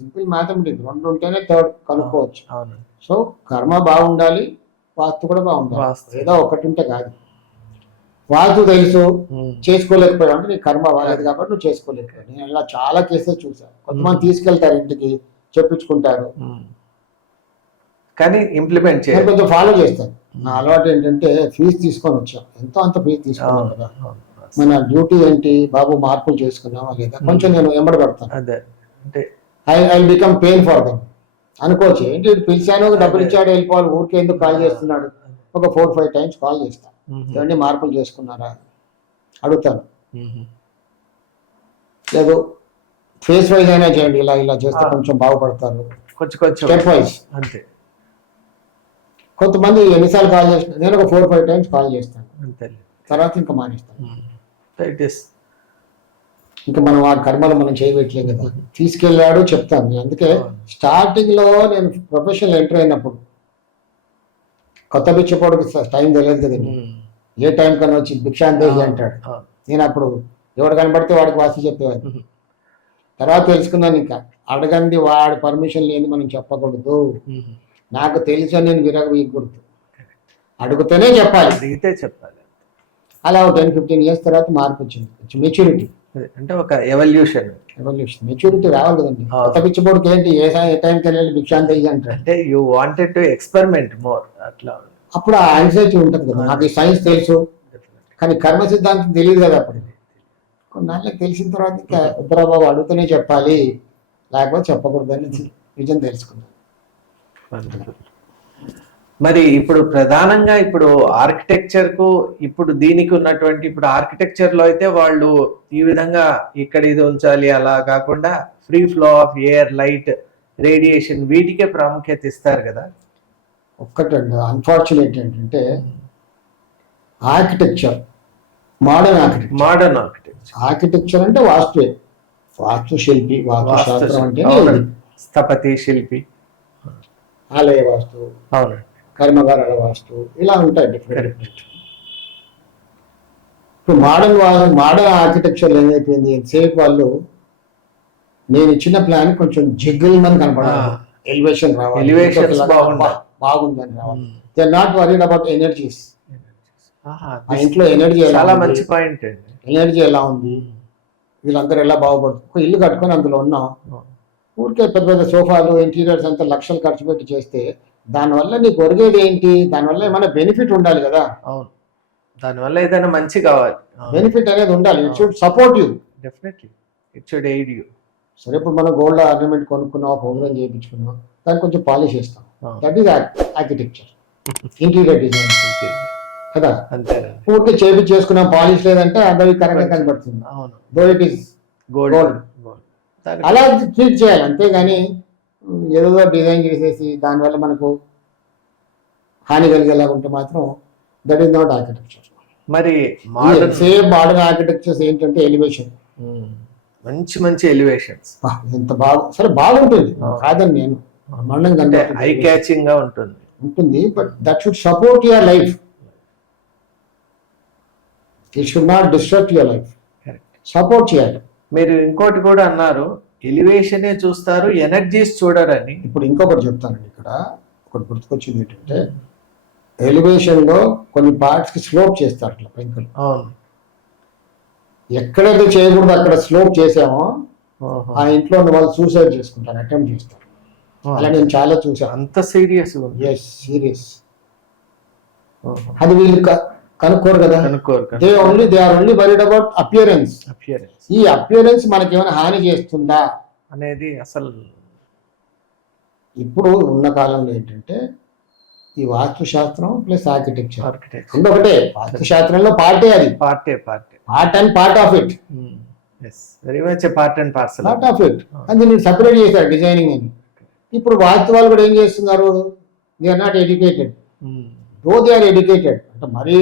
Simple mathematics. 2 ఉంటేనే 3rd కనుక్కోవచ్చు. సో కర్మ బాగుండాలి, వాస్తు కూడా బాగుండాలి. ఏదో ఒకటి ఉంటే కాదు. వాస్తు తెలుసు, చేసుకోలేకపోయావు అంటే నీ కర్మ బాగాలేదు కాబట్టి నువ్వు చేసుకోలేకపోయావు. నేను ఇలా చాలా కేసెస్ చూసాను. కొంతమంది తీసుకెళ్తారు ఇంటికి, చెప్పించుకుంటారు, కానీ ఇంప్లిమెంట్ చేయాలి. కొంచెం ఫాలో చేస్తాను. నా అలవాటు ఏంటంటే ఫీజు తీసుకొని వచ్చాం, ఎంతో అంత ఫీజు తీసుకున్నాం కదా. మన డ్యూటీ ఏంటి బాబు, మార్పులు చేసుకున్నావా లేదా కొంచెం నేను ఎంబడబడతాను. I become pain for them అనుకోవచ్చు. ఏంటి పిలిచాను, డబ్బులు ఇచ్చాడు, వెళ్ళిపోవాలి, ఊరికే ఎందుకు కాల్ చేస్తున్నాడు. ఒక 4-5 టైమ్స్ కాల్ చేస్తాను, ఏమండి మార్పులు చేసుకున్నారా అడుగుతాను. లేదు ఫేస్ వైజ్ అయినా చేయండి, ఇలా ఇలా చేస్తే కొంచెం బాగుపడతారు, కొంచెం స్టెప్ వైజ్ అంతే. కొంతమంది ఎన్నిసార్లు కాల్ చేసిన నేను ఒక 4-5 టైమ్స్ కాల్ చేస్తాను, అంతే. తర్వాత ఇంకా మానేస్తాను. ఇట్ ఇస్ ఇంకా మనం ఆ కర్మలు మనం చేయబెట్టలేం కదా. తీసుకెళ్ళాడు చెప్తాను. అందుకే స్టార్టింగ్ లో నేను ప్రొఫెషనల్ ఎంటర్ అయినప్పుడు కొత్త బిచ్చపోడికి టైం తెలియదు కదండి, ఏ టైం కన్నా వచ్చి భిక్షాందేహి అంటాడు. నేను అప్పుడు ఎవడు కనబడితే వాడికి వాసి చెప్పేవాడిని. తర్వాత తెలుసుకున్నాను, ఇంకా అడగంది వాడి పర్మిషన్ లేని మనం చెప్పకూడదు. నాకు తెలుసు నేను విరగవీయకూడదు, అడుగుతూనే చెప్పాలి, అడిగితే చెప్పాలి. అలా 10-15 ఇయర్స్ తర్వాత మార్పు వచ్చింది, కొంచెం మెచ్యూరిటీ. అంటే ఒక ఎవల్యూషన్ మెచ్యూరిటీ రావాలి కదండి. కొత్త పిచ్చిపోడికి ఏంటి ఏ టైంకి వెళ్ళి భిక్షాందేహి అంటాడు. అంటే you wanted to experiment more అట్లా. అప్పుడు ఆ యాంగ్జైటీ ఉంటుంది కదా. నాకు ఈ సైన్స్ తెలుసు కానీ కర్మ సిద్ధాంతం తెలియదు కదా. అప్పుడు కొన్నాళ్ళకి తెలిసిన తర్వాత ఇంకా ఉత్తరబాబు అడుగుతూనే చెప్పాలి, లేకపోతే చెప్పకూడదని నిజం తెలుసుకున్నాను. మరి ఇప్పుడు ప్రధానంగా ఇప్పుడు ఆర్కిటెక్చర్ కు ఇప్పుడు దీనికి ఉన్నటువంటి ఇప్పుడు ఆర్కిటెక్చర్ లో అయితే వాళ్ళు ఈ విధంగా ఇక్కడ ఇది ఉంచాలి అలా కాకుండా free flow of air, light, radiation వీటికే ప్రాముఖ్యత ఇస్తారు కదా. ఒక్కటండి అన్ఫార్చునేట్ ఏంటంటే ఆర్కిటెక్చర్, మోడర్న్ ఆర్కిటెక్చర్ అంటే వాస్తు శిల్పి, వాస్తుశాస్త్రం అంటే స్థపతి, శిల్పి, ఆలయ వాస్తు, అవునండి, కర్మగారాల వాస్తు, ఇలా ఉంటాయి డిఫరెంట్. ఇప్పుడు మోడర్న్ ఆర్కిటెక్చర్ ఏమైపోయింది, ఎంతసేపు వాళ్ళు నేను ఇచ్చిన ప్లాన్ కొంచెం జిగ్గిల్మని కనపడాలి, ఎలివేషన్ రావాలి, బాగుందని రావాలి. They are not worried about energies. ఆ ఇంట్లో ఎనర్జీ చాలా మంచి పాయింట్ అండి. ఎనర్జీ ఎలా ఉంది, వీళ్ళందరూ ఎలా బాగుపడుతుంది. ఒక ఇల్లు కట్టుకొని అందులో ఉన్నాం, ఊరికే పెద్ద పెద్ద సోఫాలు, ఇంటీరియర్స్ అంతా లక్షలు ఖర్చు పెట్టి చేస్తే దానివల్ల నీకు ఒరిగేది ఏంటి? దానివల్ల ఏమైనా బెనిఫిట్ ఉండాలి కదా. అవును, దానివల్ల ఏదైనా మంచి కావాలి, బెనిఫిట్ అనేది ఉండాలి. It should support you, definitely it should aid you. సరే ఇప్పుడు మనం గోల్డ్ ఆర్నమెంట్ కొనుక్కున్నాం, ప్రోగ్రామ్ చేయించుకున్నాం, దాన్ని కొంచెం పాలిష్ చేస్తాం, that is architecture, interior design కదా. ఊరికే చేసుకున్నాం, పాలిష్ లేదంటే అది కరెక్ట్ కనబడుతుంది, దో ఇట్ ఈస్ గోల్డ్. అలా ట్రీట్ చేయాలి, అంతేగాని ఏదో డిజైన్ చేసేసి దానివల్ల మనకు హాని కలిగేలా ఉంటే మాత్రం దట్ ఈస్ నాట్ ఆర్కిటెక్చర్. మరి సేమ్ మోడర్న్ ఆర్కిటెక్చర్స్ ఏంటంటే ఎలివేషన్, మంచి ఎలివేషన్స్ ఎంత సరే బాగుంటుంది కాదని నేను ఐ క్యాచింగ్ గా ఉంటుంది, but that should support your life, it should not destruct your life, support చేయాలి. మీరు ఇంకోటి కూడా అన్నారు, ఎలివేషనే చూస్తారు, ఎనర్జీస్ చూడరని. ఇప్పుడు ఇంకొకటి చెప్తానండి, ఇక్కడ ఒకటి గుర్తుకొచ్చింది ఏంటంటే ఎలివేషన్ లో కొన్ని పార్ట్స్ కి స్లోప్ చేస్తారు అట్లా పెంకులు. అవును, ఎక్కడైతే చేయకూడదు అక్కడ స్లోప్ చేసామో ఆ ఇంట్లో ఉన్న వాళ్ళు సూసైడ్ చేసుకుంటారు, అటెంప్ట్ చేస్తారు. అలా నేను చాలా చూసాను. అంత సీరియస్? Yes, serious. అది వీళ్ళు కనుక్కోరు కదా, they are only worried about appearance. ఈ అపియరెన్స్ మనకి ఏమైనా హాని చేస్తుందా అనేది అసలు ఇప్పుడు ఉన్న కాలంలో ఏంటంటే ఈ వాస్తు శాస్త్రం ప్లస్ ఆర్కిటెక్చర్ ఒకటే. వాస్తు శాస్త్రంలో పార్టే, అది part and part of it, very much part and parcel of it. అది నేను సపరేట్ చేశారు డిజైనింగ్ అని. ఇప్పుడు వాస్తు వాళ్ళు కూడా ఏం చేస్తున్నారు, they are not educated, though they are educated అంటే మరీ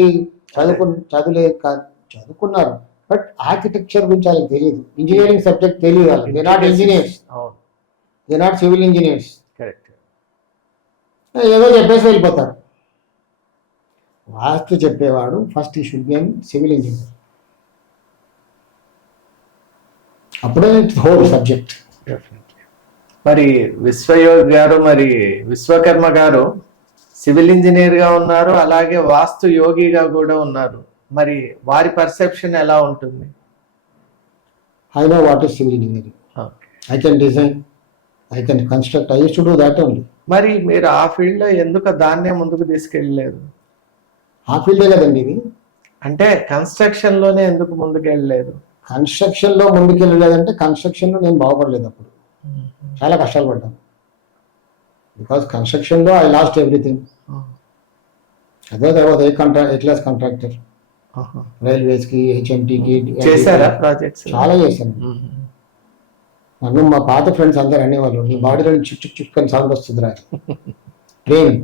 చదువుకున్నారు, బట్ ఆర్కిటెక్చర్ గురించి వాళ్ళకి తెలియదు, ఇంజనీరింగ్ సబ్జెక్ట్ తెలియదు వాళ్ళకి. They not engineers, they not civil engineers. ఏదో చెప్పేసి వెళ్ళిపోతారు. వాస్తు చెప్పేవాడు ఫస్ట్ ఈ should be an civil engineer, అప్పుడే హోల్ సబ్జెక్ట్. మరి విశ్వయోగి గారు, మరి విశ్వకర్మ గారు సివిల్ ఇంజనీర్ గా ఉన్నారు, అలాగే వాస్తు యోగిగా కూడా ఉన్నారు. మరి వారి పర్సెప్షన్ ఎలా ఉంటుంది? I know what is civil engineering, I can design, I can construct, I use to do that only. మరి మీరు ఆ ఫీల్డ్ లో ఎందుకు దాన్నే ముందుకు తీసుకెళ్ళలేదు? ఆ ఫీల్డే కదండి ఇది. అంటే కన్స్ట్రక్షన్ లోనే ఎందుకు ముందుకు వెళ్ళలేదు? కన్స్ట్రక్షన్ లో ముందుకు వెళ్ళలేదంటే కన్స్ట్రక్షన్ లో నేను బాగుపడలేదు, అప్పుడు చాలా కష్టాలు పడ్డాను. బికాస్ కన్స్ట్రక్షన్ లో ఐ లాస్ట్ ఎవ్రీథింగ్. అదే తర్వాత ఏ క్లాస్ కాంట్రాక్టర్ రైల్వేస్ కి హెచ్ఎంటీకి చేశారా ప్రాజెక్ట్స్? చాలా చేశాను. నన్ను మా పాత ఫ్రెండ్స్ అందరు అనేవాళ్ళు, నీ బాడీలో చుక్ చుక్ చుక్ అని సౌండ్ వస్తుందిరా ట్రైన్.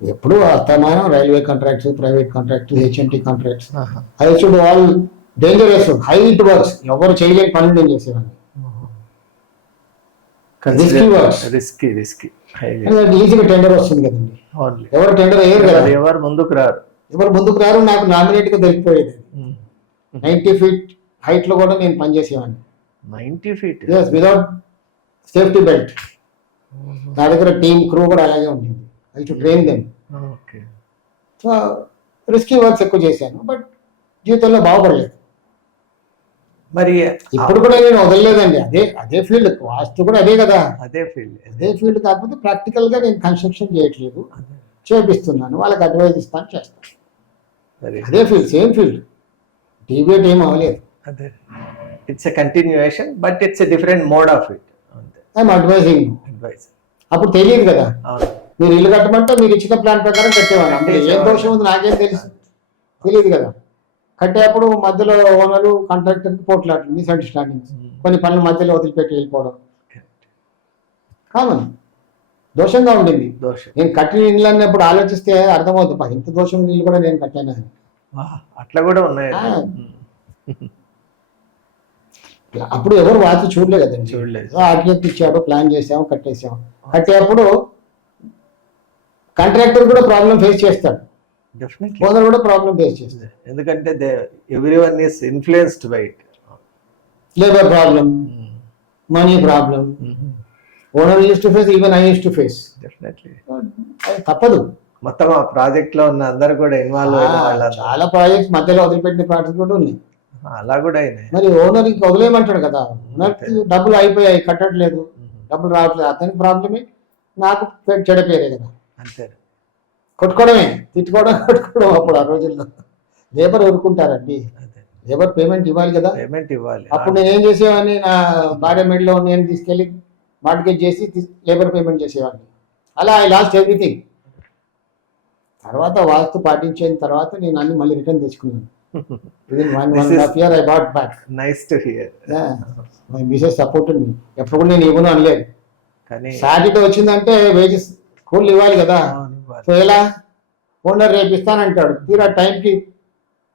ఎప్పుడు అస్తమానం railway contracts, private contracts, HMT contracts. I should all dangerous height works, ఎవరు చేయలేని పనులు నేను చేసేవాడిని. రిస్కీ ఈజీగా టెండర్ వస్తుంది కదండి, ఎవరు టెండర్ అయ్యారు కదా, ఎవరు ముందుకు రారు. నాకు నామినేట్ గా దొరికిపోయేది. 90 feet హైట్ లో కూడా నేను పనిచేసేవాడిని. 90 feet వితౌట్ సేఫ్టీ బెల్ట్. నా దగ్గర టీమ్ క్రూ కూడా అలాగే ఉంటుంది. I to train them. So risky works ఎక్కువ చేశాను, బట్ జీవితంలో బాగుపడలేదు. మరి ఇప్పుడు కూడా నేను వదలలేదండి. అదే ఫీల్డ్, వాస్తు కూడా అదే కదా, అదే ఫీల్డ్. కాకపోతే ప్రాక్టికల్ గా నేను కన్స్ట్రక్షన్ చేయట్లేదు, చేపిస్తున్నాను, వాళ్ళకి అడ్వైజ్ ఇస్తాను, చేస్తాను. అదే ఫీల్డ్, సేమ్ ఫీల్డ్, డీవియేట్ ఏం అవ్వలేదు. It's a continuation, but it's a different mode of it. I'm advising. అప్పుడు తెలియదు కదా, మీరు ఇల్లు కట్టమంటే మీరు ఇచ్చిన ప్లాన్ ప్రకారం కట్టేవాడిని. అంటే ఏం దోషం ఉంది నాకేం తెలుసు, తెలియదు కదా. కట్టేటప్పుడు మధ్యలో ఓనరు కాంట్రాక్టర్కి పోట్లాట్లు, మిస్అండర్స్టాండింగ్స్, కొన్ని పనులు మధ్యలో వదిలిపెట్టి వెళ్ళిపోవడం కామన్. దోషంగా ఉండింది. నేను కట్టిన ఇల్లు అన్నప్పుడు ఆలోచిస్తే అర్థమవుతుంది, ఇంత దోషం ఇల్లు కూడా నేను కట్టాను అని. అట్లా కూడా ఉన్నాయి. అప్పుడు ఎవరు వాచి చూడలేదు కదండి. ఆర్కిటెక్ట్ ఇచ్చాడు, ప్లాన్ చేసాము, కట్టేసాము. కట్టేటప్పుడు కాంట్రాక్టర్ కూడా ప్రాబ్లం ఫేస్ చేస్తాడు, ఓనర్ కూడా ప్రాబ్లం ఫేస్ చేస్తాడు. ఎందుకంటే everyone is influenced by it. Labour problem, money problem, owner use to face, even I use to face. Definitely తప్పదు. మొత్తం ఆ ప్రాజెక్ట్ లో ఉన్న అందరు కూడా ఇన్వాల్వ్ అయిన చాలా ప్రాజెక్ట్స్ మధ్యలో వదిలిపెట్టిన ప్రాజెక్ట్స్ కూడా ఉన్నాయి. అలా కూడా అయినాయి. మరి ఓనర్ ఇంకా వదిలేయమంటాడు కదా, ఓనర్ డబ్బులు అయిపోయాయి, కట్టట్లేదు, డబ్బులు రావట్లేదు, అతని ప్రాబ్లమే, నాకు చెడ పేరే కదా. అంతే, కొట్టుకోవడమే, తిట్టుకోవడం, కొట్టుకోవడం. అప్పుడు ఆ రోజుల్లో లేబర్ ఊరుకుంటారండి, లేబర్ పేమెంట్ ఇవ్వాలి కదా, పేమెంట్ ఇవ్వాలి. అప్పుడు నేను ఏం చేసేవాడిని, నా భార్య మెడలో నేను తీసుకెళ్ళి మార్టిగేజ్ చేసి లేబర్ పేమెంట్ చేసేవాడిని. అలా ఐ లాస్ట్ ఎవ్రీథింగ్. తర్వాత వాస్తు పాటించిన తర్వాత నేను అన్ని మళ్ళీ రిటర్న్ తెచ్చుకున్నాను. Within 1.5 years I bought back. Nice to hear. Yeah. My missus supported me. ఎప్పుడు నేను ఇవ్వను అనలేదు. కానీ సాటితో వచ్చిందంటే వేజెస్ కూల్ ఇవ్వాలి కదా. సో ఎలా ఓనర్ రేపు ఇస్తానంటాడు, తీరా టైంకి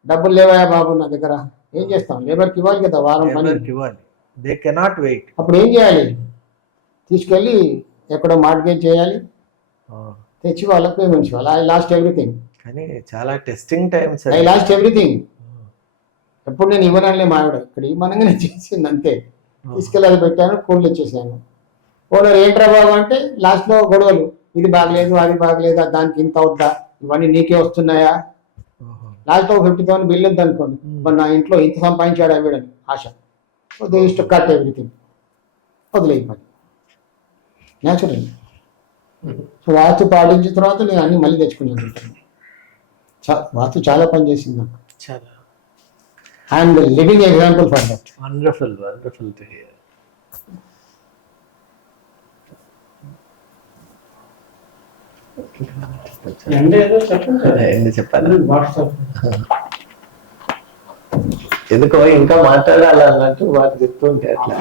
డబ్బులు లేవా బాబు నా దగ్గర, ఏం చేస్తాం, లేబర్కి ఇవ్వాలి కదా, వారం పని ఇవ్వాలి. They cannot wait. అప్పుడు ఏం చేయాలి, తీసుకెళ్ళి ఎక్కడో మార్టిగేజ్ చేయాలి, తెచ్చి వాళ్ళకి పేమెంట్స్ ఇవ్వాలి. I lost everything. కానీ చాలా testing times. I lost everything. ఎప్పుడు నేను ఇవ్వనలే, మావిడ ఇక్కడ ఇవ్వనంగా నేను చేసింది అంతే. తీసుకెళ్ళి అది పెట్టాను, కూల్ ఇచ్చేసాను. ఓనర్ ఏంట్రా బాబు అంటే లాస్ట్లో గొడవలు, ఇది బాగలేదు, అది బాగలేదు, దానికి ఇంత అవుద్దా, ఇవన్నీ నీకే వస్తున్నాయా. లాస్ట్లో 50,000 బిల్ ఉంది అనుకోండి, మరి నా ఇంట్లో ఇంత సంపాదించాడు అవ్వడని ఆశ. They use to cut everything, వదిలేయిపోయి న్యాచురల్. సో వాస్తు పాటించిన తర్వాత నేను అన్ని మళ్ళీ తెచ్చుకున్నాను. వాస్తు చాలా పని చేసింది నాకు. చాలా. I'm the living example for that. Wonderful to hear. చెప్పాలి, ఎందుకో ఇంకా మాట్లాడాలన్నట్టు వాటి చెప్తుంటే అట్లా.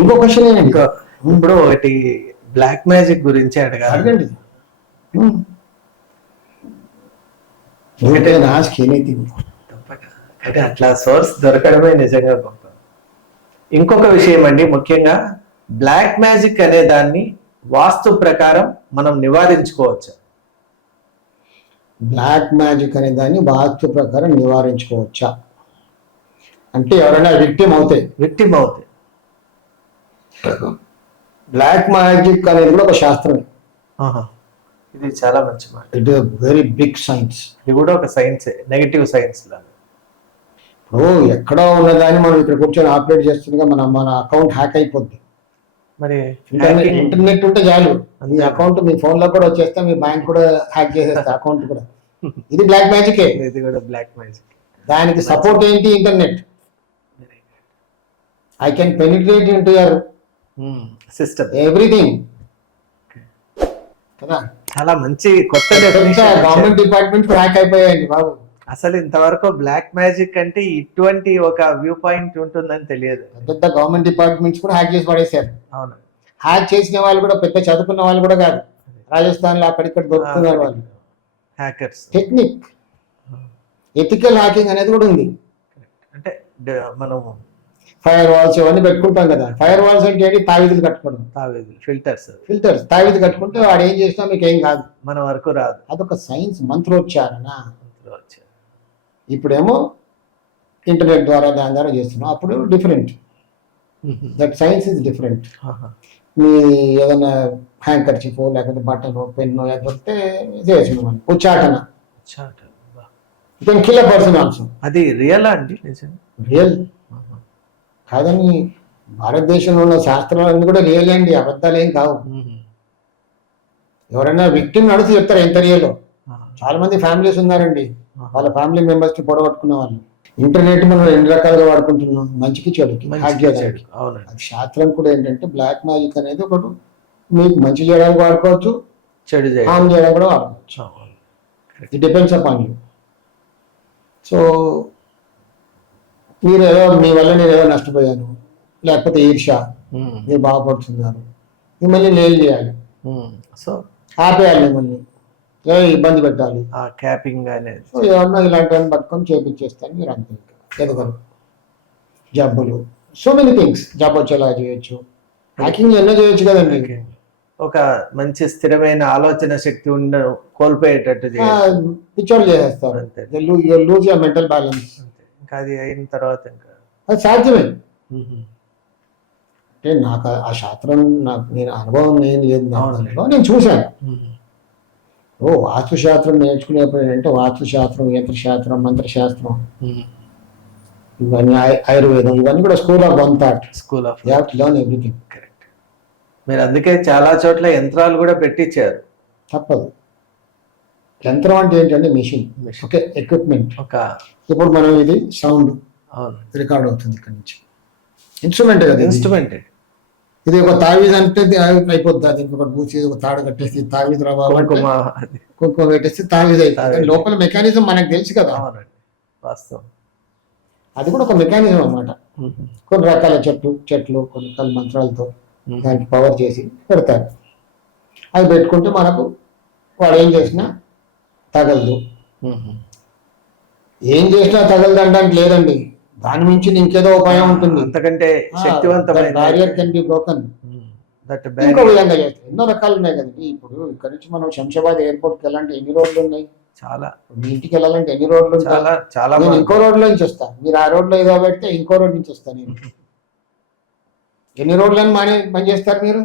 ఇంకో క్వశ్చన్ ఏంటి, ఇప్పుడు ఒకటి బ్లాక్ మ్యాజిక్ గురించి అడగాలి. అంటే అట్లా సోర్స్ దొరకడమే నిజంగా గొప్ప. ఇంకొక విషయం అండి, ముఖ్యంగా బ్లాక్ మ్యాజిక్ అనే దాన్ని వాస్తు ప్రకారం మనం నివారించుకోవచ్చు. బ్లాక్ మ్యాజిక్ అనే దాన్ని వాస్తు ప్రకారం నివారించుకోవచ్చా అంటే ఎవరైనా విక్టిమ్ అవుతాయి. బ్లాక్ మ్యాజిక్ అనేది కూడా ఒక శాస్త్రం. ఇది చాలా మంచి మాట. It is very big science. ఇది కూడా ఒక సైన్స్, నెగటివ్ సైన్స్ లాగా. ఇప్పుడు ఎక్కడో ఉన్నదాన్ని మనం ఇక్కడ కూర్చొని ఆపరేట్ చేస్తుండగా మన అకౌంట్ హ్యాక్ అయిపోద్ది. మరి ఇంటర్నెట్ ఉంటే చాలు, మీ అకౌంట్ మీ ఫోన్ లో కూడా వచ్చేస్తే, మీ బ్యాంక్ కూడా హ్యాక్ చేసేస్తా అకౌంట్ కూడా. ఇది బ్లాక్ మ్యాజిక్. ఇది కూడా బ్లాక్ మ్యాజిక్. దానికి సపోర్ట్ ఏంటి, internet. I can penetrate into your system, everything. కదా. చాలా మంచి కొత్త definition ఇచ్చారు. గవర్నమెంట్ డిపార్ట్మెంట్ హ్యాక్ అయిపోయాయండి బాబు. అసలు ఇంతవరకు బ్లాక్ మ్యాజిక్ అంటే ఇటువంటి ఒక వ్యూ పాయింట్ ఉంటుందని తెలియదు. పెద్ద గవర్నమెంట్ డిపార్ట్మెంట్స్ కూడా హ్యాక్ చేసి పడేశారు. అవును, హ్యాక్ చేసిన వాళ్ళు కూడా పెద్ద చదువుకున్న వాళ్ళు కూడా కాదు, రాజస్థాన్ లో అక్కడిక్కడ దొరుకుతున్నారు వాళ్ళు. హ్యాకర్స్. టెక్నిక్, ఎథికల్ హ్యాకింగ్ అనేది కూడా ఉంది. అంటే మనం ఫైర్ వాల్స్ ఇవన్నీ పెట్టుకుంటాం కదా. ఫైర్ వాల్స్ అంటే ఏంటి? తావిధులు కట్టుకోవడం. ఫిల్టర్స్ తావిధు కట్టుకుంటే వాడు ఏం చేసినా మీకు ఏం కాదు, మన వరకు రాదు. అదొక సైన్స్, మంత్రోచ్చారణ. ఇప్పుడేమో ఇంటర్నెట్ ద్వారా దాని ద్వారా చేస్తున్నాం, అప్పుడు different. That science is different. మీ ఏదైనా హ్యాంకర్ చిప్ లేకపోతే బట్టలు పెన్ను దొరికితే చేయొచ్చు మనం ఉచ్చాటన. Can kill a person also. అది రియల్ అండి? రియల్ కాదని భారతదేశంలో ఉన్న శాస్త్రాలన్నీ కూడా రియల్ అండి, అబద్ధాలు ఏం కావు. ఎవరైనా విక్టిమ్ నడిచి చెప్తారు ఎంత రియలో. చాలా మంది ఫ్యామిలీస్ ఉన్నారండి, వాళ్ళ ఫ్యామిలీ మెంబర్స్ ని పొడగొట్టుకున్న వాళ్ళు. ఇంటర్నెట్ మనం రెండు రకాలుగా వాడుకుంటున్నాం, మంచికి చెడుకి. అది శాస్త్రం కూడా ఏంటంటే బ్లాక్ మ్యాజిక్ అనేది ఒకటి మీకు మంచి చేయడానికి వాడుకోవచ్చు, చెడు హామ్ చేయడానికి కూడా వాడుకోవచ్చు. It depends upon you. So మీరు ఏదో మీ వల్ల నేను ఏదో నష్టపోయాను, లేకపోతే ఈర్ష, మీరు బాగుపడుతున్నారు, మిమ్మల్ని లేల్ చేయాలి, సో ఆపేయాలి, మిమ్మల్ని ఇబ్బంది పెట్టాలి, క్యాపింగ్ అనేది. సో ఎవరన్నా ఇలాంటివన్నీ పట్టుకొని చేపించేస్తాను మీరు అంతే. ఎదగరు జబ్బులు, సో మెనీ థింగ్స్. జబ్బు వచ్చేలా చేయొచ్చు, హ్యాకింగ్ ఎన్నో చేయొచ్చు కదండి. ఒక మంచి స్థిరమైన ఆలోచన శక్తి కోల్పోయేటట్టు పిచ్చోళ్ళు చేసేస్తారు, లూజ్ యువర్ మెంటల్ బ్యాలెన్స్. ఇంకా అది అయిన తర్వాత ఇంకా అది సాధ్యమే. అంటే నాకు ఆ శాస్త్రం, నేను అనుభవం ఏం లేదు, నేను చూశాను. వాస్తుశాస్త్రం నేర్చుకునేప్పుడు ఏంటంటే వాస్తుశాస్త్రం, యంత్రశాస్త్రం, మంత్రశాస్త్రం, ఇవన్నీ ఆయుర్వేదం, ఇవన్నీ కూడా school of one thought. School of learn everything. Correct. మీరు అందుకే చాలా చోట్ల యంత్రాలు కూడా పెట్టించారు. తప్పదు. యంత్రం అంటే ఏంటంటే మిషన్, ఓకే, ఎక్విప్మెంట్. ఇప్పుడు మనం ఇది సౌండ్ రికార్డ్ అవుతుంది ఇక్కడ నుంచి, ఇన్స్ట్రుమెంట్ కదా, ఇన్స్ట్రుమెంట్. ఇది ఒక తావీజ్ అంటే అయిపోద్ది, అది ఇంకొకటి పూసి ఒక తాడు కట్టేసి తావీజ్ కుంకుమ పెట్టేసి తావీజ్ అయిపోతుంది. లోపల మెకానిజం మనకు తెలుసు కదా, అది కూడా ఒక మెకానిజం అన్నమాట. కొన్ని రకాల చెట్లు కొన్ని రకాల మంత్రాలతో దానికి పవర్ చేసి పెడతారు. అది పెట్టుకుంటే మనకు వాడు ఏం చేసినా తగలదు, ఏం చేసినా తగలదు అనడానికి లేదండి. దాని మించి ఇంకేదో ఉపాయం ఉంటుంది. అంతకంటే శక్తివంతమైన బ్యారియర్ కెన్ బి బ్రోకెన్. ఇంకో విధంగా చేస్తారు. ఎన్నో రకాలు ఉన్నాయి కదండి. ఇప్పుడు ఇక్కడ నుంచి మనం శంషాబాద్ ఎయిర్పోర్ట్కి వెళ్ళాలంటే ఎన్ని రోడ్లు ఉన్నాయి? చాలా. మీ ఇంటికి వెళ్ళాలంటే ఎన్ని రోడ్లు ఉంటాయి? చాలా. నేను ఇంకో రోడ్లో నుంచి వస్తాను, మీరు ఆ రోడ్లో ఏదో పెడితే ఇంకో రోడ్ నుంచి వస్తాను నేను. ఎన్ని రోడ్లను బంద్ చేస్తారు మీరు?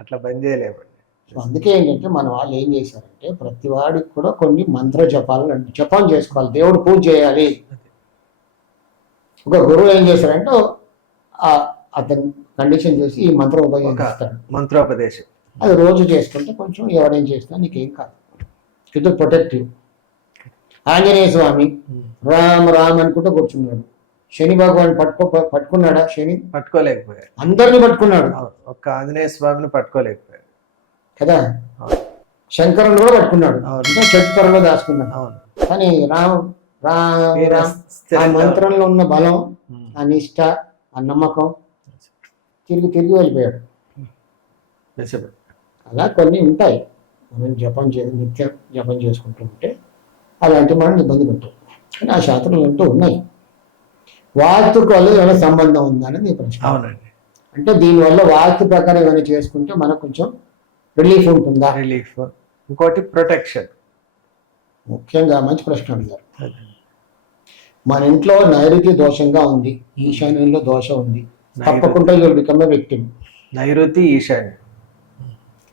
అట్లా బంద్ చేయలేమండి. అందుకే ఏంటంటే మన వాళ్ళు ఏం చేశారంటే ప్రతి వాడికి కూడా కొన్ని మంత్ర జపం చేసుకోవాలి, దేవుడు పూజ చేయాలి. ఒక గురువు ఏం చేశారంటే అతను కండిషన్ చేసి ఈ మంత్రం ఉపయోగిస్తాడు, మంత్రోపదేశం. అది రోజు చేసుకుంటే కొంచెం ఎవడేం చేసినా నీకేం కాదు. It protective. ఆంజనేయ స్వామి రామ్ అనుకుంటూ కూర్చున్నాడు. శని భగవాన్ పట్టుకున్నాడా? శని పట్టుకోలేకపోయాడు, అందరిని పట్టుకున్నాడు, ఒక్క ఆంజనేయ స్వామిని పట్టుకోలేకపోయాడు కదా. శంకరుని కూడా పట్టుకున్నాడు, చెట్టు త్వరలో దాచుకున్నాడు. కానీ ఆ మంత్రంలో ఉన్న బలం, ఆ నిష్ట, ఆ నమ్మకం తిరిగి వెళ్ళిపోయాడు. అలా కొన్ని ఉంటాయి. మనం నిత్యం జపం చేసుకుంటూ ఉంటే అలాంటి మనం ఇబ్బంది పెట్టాం. కానీ ఆ శాస్త్రం అంటూ ఉన్నాయి. వాస్తుకు వల్ల ఏమైనా సంబంధం ఉందా అని నీ ప్రశ్న. అవునండి. అంటే దీనివల్ల వాస్తు ప్రకారం ఏమైనా చేసుకుంటే మనకు కొంచెం రిలీఫ్ ఉంటుందా? రిలీఫ్. ఇంకోటి ప్రొటెక్షన్. ముఖ్యంగా మంచి ప్రశ్న అడిగారు. మన ఇంట్లో నైరుతి దోషంగా ఉంది, ఈశాన్యంలో దోషం ఉంది, తప్పకుండా యుల్ బికమ్ ఎ విక్టిమ్. నైరుతి, ఈశాన్యం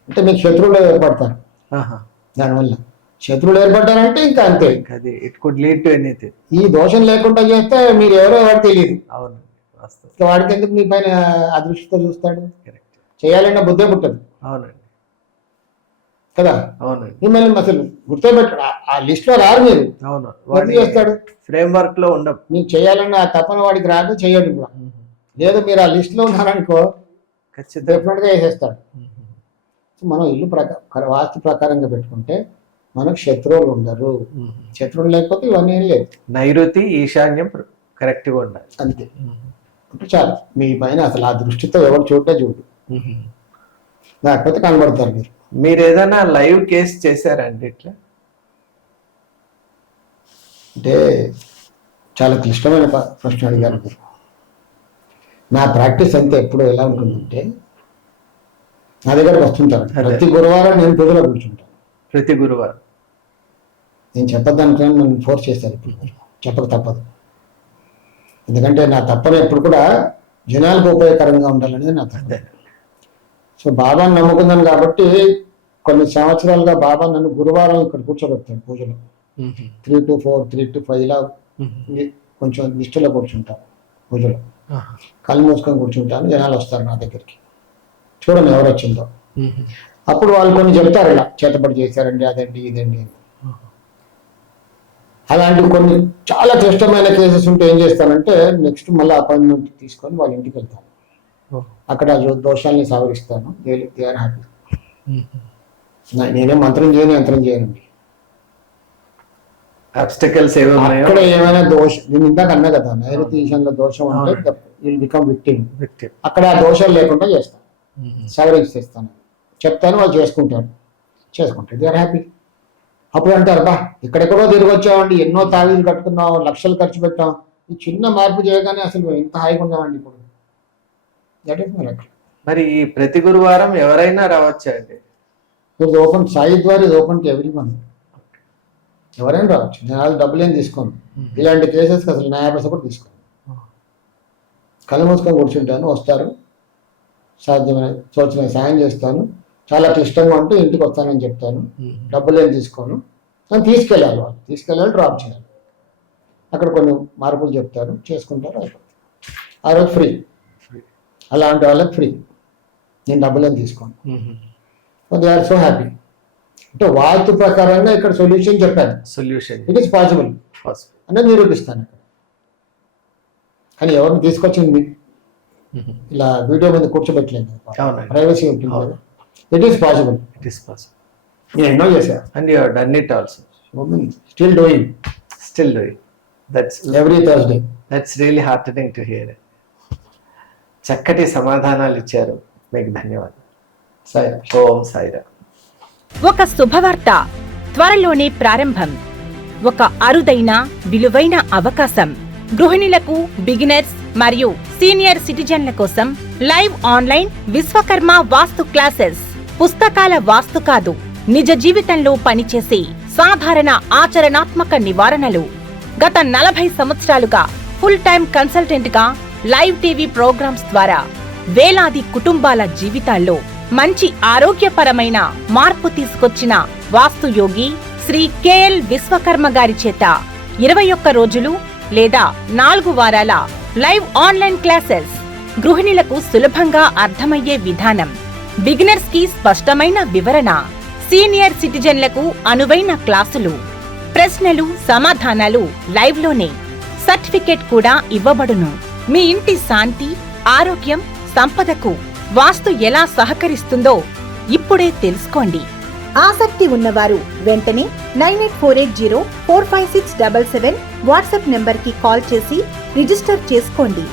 అంటే మీకు శత్రువులు ఏర్పడతారు. దానివల్ల శత్రువులు ఏర్పడ్డారంటే ఇంకా అంతే. It could lead to anything. ఈ దోషం లేకుండా చేస్తే మీరు ఎవరో వాడు తెలియదు. అవును. వాడికి ఎందుకు మీ పైన అదృష్టితో చూస్తాడు? చేయాలన్న బుద్ధే పుట్టదు. అవునండి కదా. అవునండి. మిమ్మల్ని అసలు గుర్తుపెట్టాడు, ఆ లిస్ట్ లో రారు మీరు. అవును. వాడు చేస్తాడు, ఫ్రేమ్ వర్క్ లో ఉండవు. మీకు చేయాలన్న ఆ తపన వాడికి రాదు, చేయడు కూడా. లేదు మీరు ఆ లిస్ట్ లో ఉన్నారనుకో, ఖచ్చితంగా డెఫినెట్ గా వేసేస్తాడు. మనం ఇల్లు వాస్తు ప్రకారంగా పెట్టుకుంటే మనకు శత్రువులు ఉండరు. శత్రువులు లేకపోతే ఇవన్నీ ఏం లేదు. నైరుతి ఈశాన్యం కరెక్ట్గా ఉండాలి అంతే. అంటే చాలు, మీ పైన అసలు ఆ దృష్టితో ఎవరు చూడే చూడు, లేకపోతే కనబడతారు మీరు. మీరు ఏదైనా లైవ్ కేసు చేశారండి ఇట్లా? అంటే చాలా క్లిష్టమైన ప్రశ్న అడిగారు మీరు. నా ప్రాక్టీస్ అంతా ఎప్పుడు ఎలా ఉంటుందంటే, నా దగ్గరకు వస్తుంటారు ప్రతి గురువారం నేను పూజలో కూర్చుంటాను. ప్రతి గురువారం నేను చెప్పొద్దానికి నన్ను ఫోర్స్ చేశారు, ఇప్పుడు చెప్పక తప్పదు. ఎందుకంటే నా తప్పని ఎప్పుడు కూడా జనాలకు ఉపయోగకరంగా ఉండాలనేది నా తప్ప. సో బాబాని నమ్ముకున్నాను కాబట్టి కొన్ని సంవత్సరాలుగా బాబా నన్ను గురువారం ఇక్కడ కూర్చోబెడతాడు పూజలో. 3 to 4, 3 to 5 ఇలా కొంచెం నిష్ఠలో కూర్చుంటాను పూజలో. కళ్ళు మూసుకొని కూర్చుంటాను, జనాలు వస్తారు నా దగ్గరికి, చూడండి ఎవరు వచ్చిందో. అప్పుడు వాళ్ళు కొన్ని చెప్తారు, ఇలా చేతబడి చేశారండి, అదండి ఇదండి. అలాంటి కొన్ని చాలా క్లిష్టమైన కేసెస్ ఉంటే ఏం చేస్తానంటే, నెక్స్ట్ మళ్ళీ అపాయింట్మెంట్ తీసుకొని వాళ్ళ ఇంటికి వెళ్తాను. అక్కడ దోషాలని సవరిస్తాను. They are happy. నేనే మంత్రం చేయను, యంత్రం చేయనండి. అక్కడ ఏమైనా దోషం, నేను ఇందాక అన్నా కదా, నైరుతి ఈశాన్యంలో దోషం అంటే విల్ బికమ్ విక్టిమ్. అక్కడ ఆ దోషాలు లేకుండా చేస్తాను, సవరించేస్తాను, చెప్తాను, వాళ్ళు చేసుకుంటారు. They are happy. అప్పుడు అంటారు, బా ఇక్కడెక్కడో తిరిగి వచ్చామండి, ఎన్నో తావీలు కట్టుకున్నాం, లక్షలు ఖర్చు పెట్టాం, ఈ చిన్న మార్పు చేయగానే అసలు ఇంత హాయిగా ఉన్నామండి ఇప్పుడు. That is my luck. మరి ప్రతి గురువారం ఎవరైనా రావచ్చా అండి? ఇది ఓపెన్, సాయి ద్వారా ఇది ఓపెన్ టు ఎవ్రీ వన్. ఎవరైనా రావచ్చు, నేను డబ్బులు ఏం తీసుకోను. ఇలాంటి కేసెస్కి అసలు 50 పైసా కూడా తీసుకోను. కళ్ళు మూసుకొని కూర్చుంటాను, వస్తారు, సాధ్యమైన తోచిన సాయం చేస్తాను. చాలా క్లిష్టంగా ఉంటే ఇంటికి వస్తానని చెప్తాను, డబ్బులు ఏం తీసుకోను. నన్ను తీసుకెళ్ళాలి, వాళ్ళు తీసుకెళ్ళాలి, డ్రాప్ చేయాలి. అక్కడ కొన్ని మార్పులు చెప్తారు, చేసుకుంటారు, అయిపోతుంది. ఆ రోజు ఫ్రీ. అలాంటి వాళ్ళకి ఫ్రీ, నేను డబ్బులు ఏం తీసుకోను. They are so happy. అంటే వాస్తు ప్రకారంగా ఇక్కడ సొల్యూషన్ చెప్పాను. సొల్యూషన్ ఇట్ ఈస్ పాసిబుల్ అనేది నిరూపిస్తాను అక్కడ. కానీ ఎవరిని తీసుకొచ్చింది ఇలా వీడియో మీద కూర్చోబెట్టలేదు, ప్రైవసీ ఉంటుంది కదా. It is possible. నేను ఎన్నో చేశాను. And you have done it also. Still doing. That's every Thursday. That's really heartening to hear. చక్కటి సమాధానాలు ఇచ్చారు, మీకు ధన్యవాదాలు. ఓం సాయిరామ్. ఒక శుభవార్త త్వరలోనే ప్రారంభం. ఒక అరుదైన విలువైన అవకాశం. గృహిణులకు, బిగినర్స్ మరియు సీనియర్ సిటిజన్ల కోసం లైవ్ ఆన్లైన్ విశ్వకర్మ వాస్తు క్లాసెస్. పుస్తకాల వాస్తు కాదు, నిజ జీవితంలో పనిచేసే సాధారణ ఆచరణాత్మక నివారణలు. గత 40 సంవత్సరాలుగా ఫుల్ టైం కన్సల్టెంట్ గా లైవ్ టీవీ ప్రోగ్రామ్స్ ద్వారా వేలాది కుటుంబాల జీవితాల్లో మంచి ఆరోగ్యపరమైన మార్పు తీసుకొచ్చిన వాస్తు యోగి శ్రీ కెఎల్ విశ్వకర్మ గారి చేత 21 రోజులు లేదా 4 వారాల లైవ్ ఆన్లైన్ క్లాసెస్. గృహిణులకు సులభంగా అర్థమయ్యే విధానం, బిగినర్స్ కి స్పష్టమైన వివరణ, సీనియర్ సిటిజన్లకు అనువైన క్లాసులు, ప్రశ్నలు సమాధానాలు లైవ్ లోనే. సర్టిఫికేట్ కూడా ఇవ్వబడును. మీ ఇంటి శాంతి, ఆరోగ్యం, సంపదకు వాస్తు ఎలా సహకరిస్తుందో ఇప్పుడే తెలుసుకోండి. ఆసక్తి ఉన్నవారు వెంటనే 9848045677 వాట్సాప్ నెంబర్కి కాల్ చేసి రిజిస్టర్ చేసుకోండి.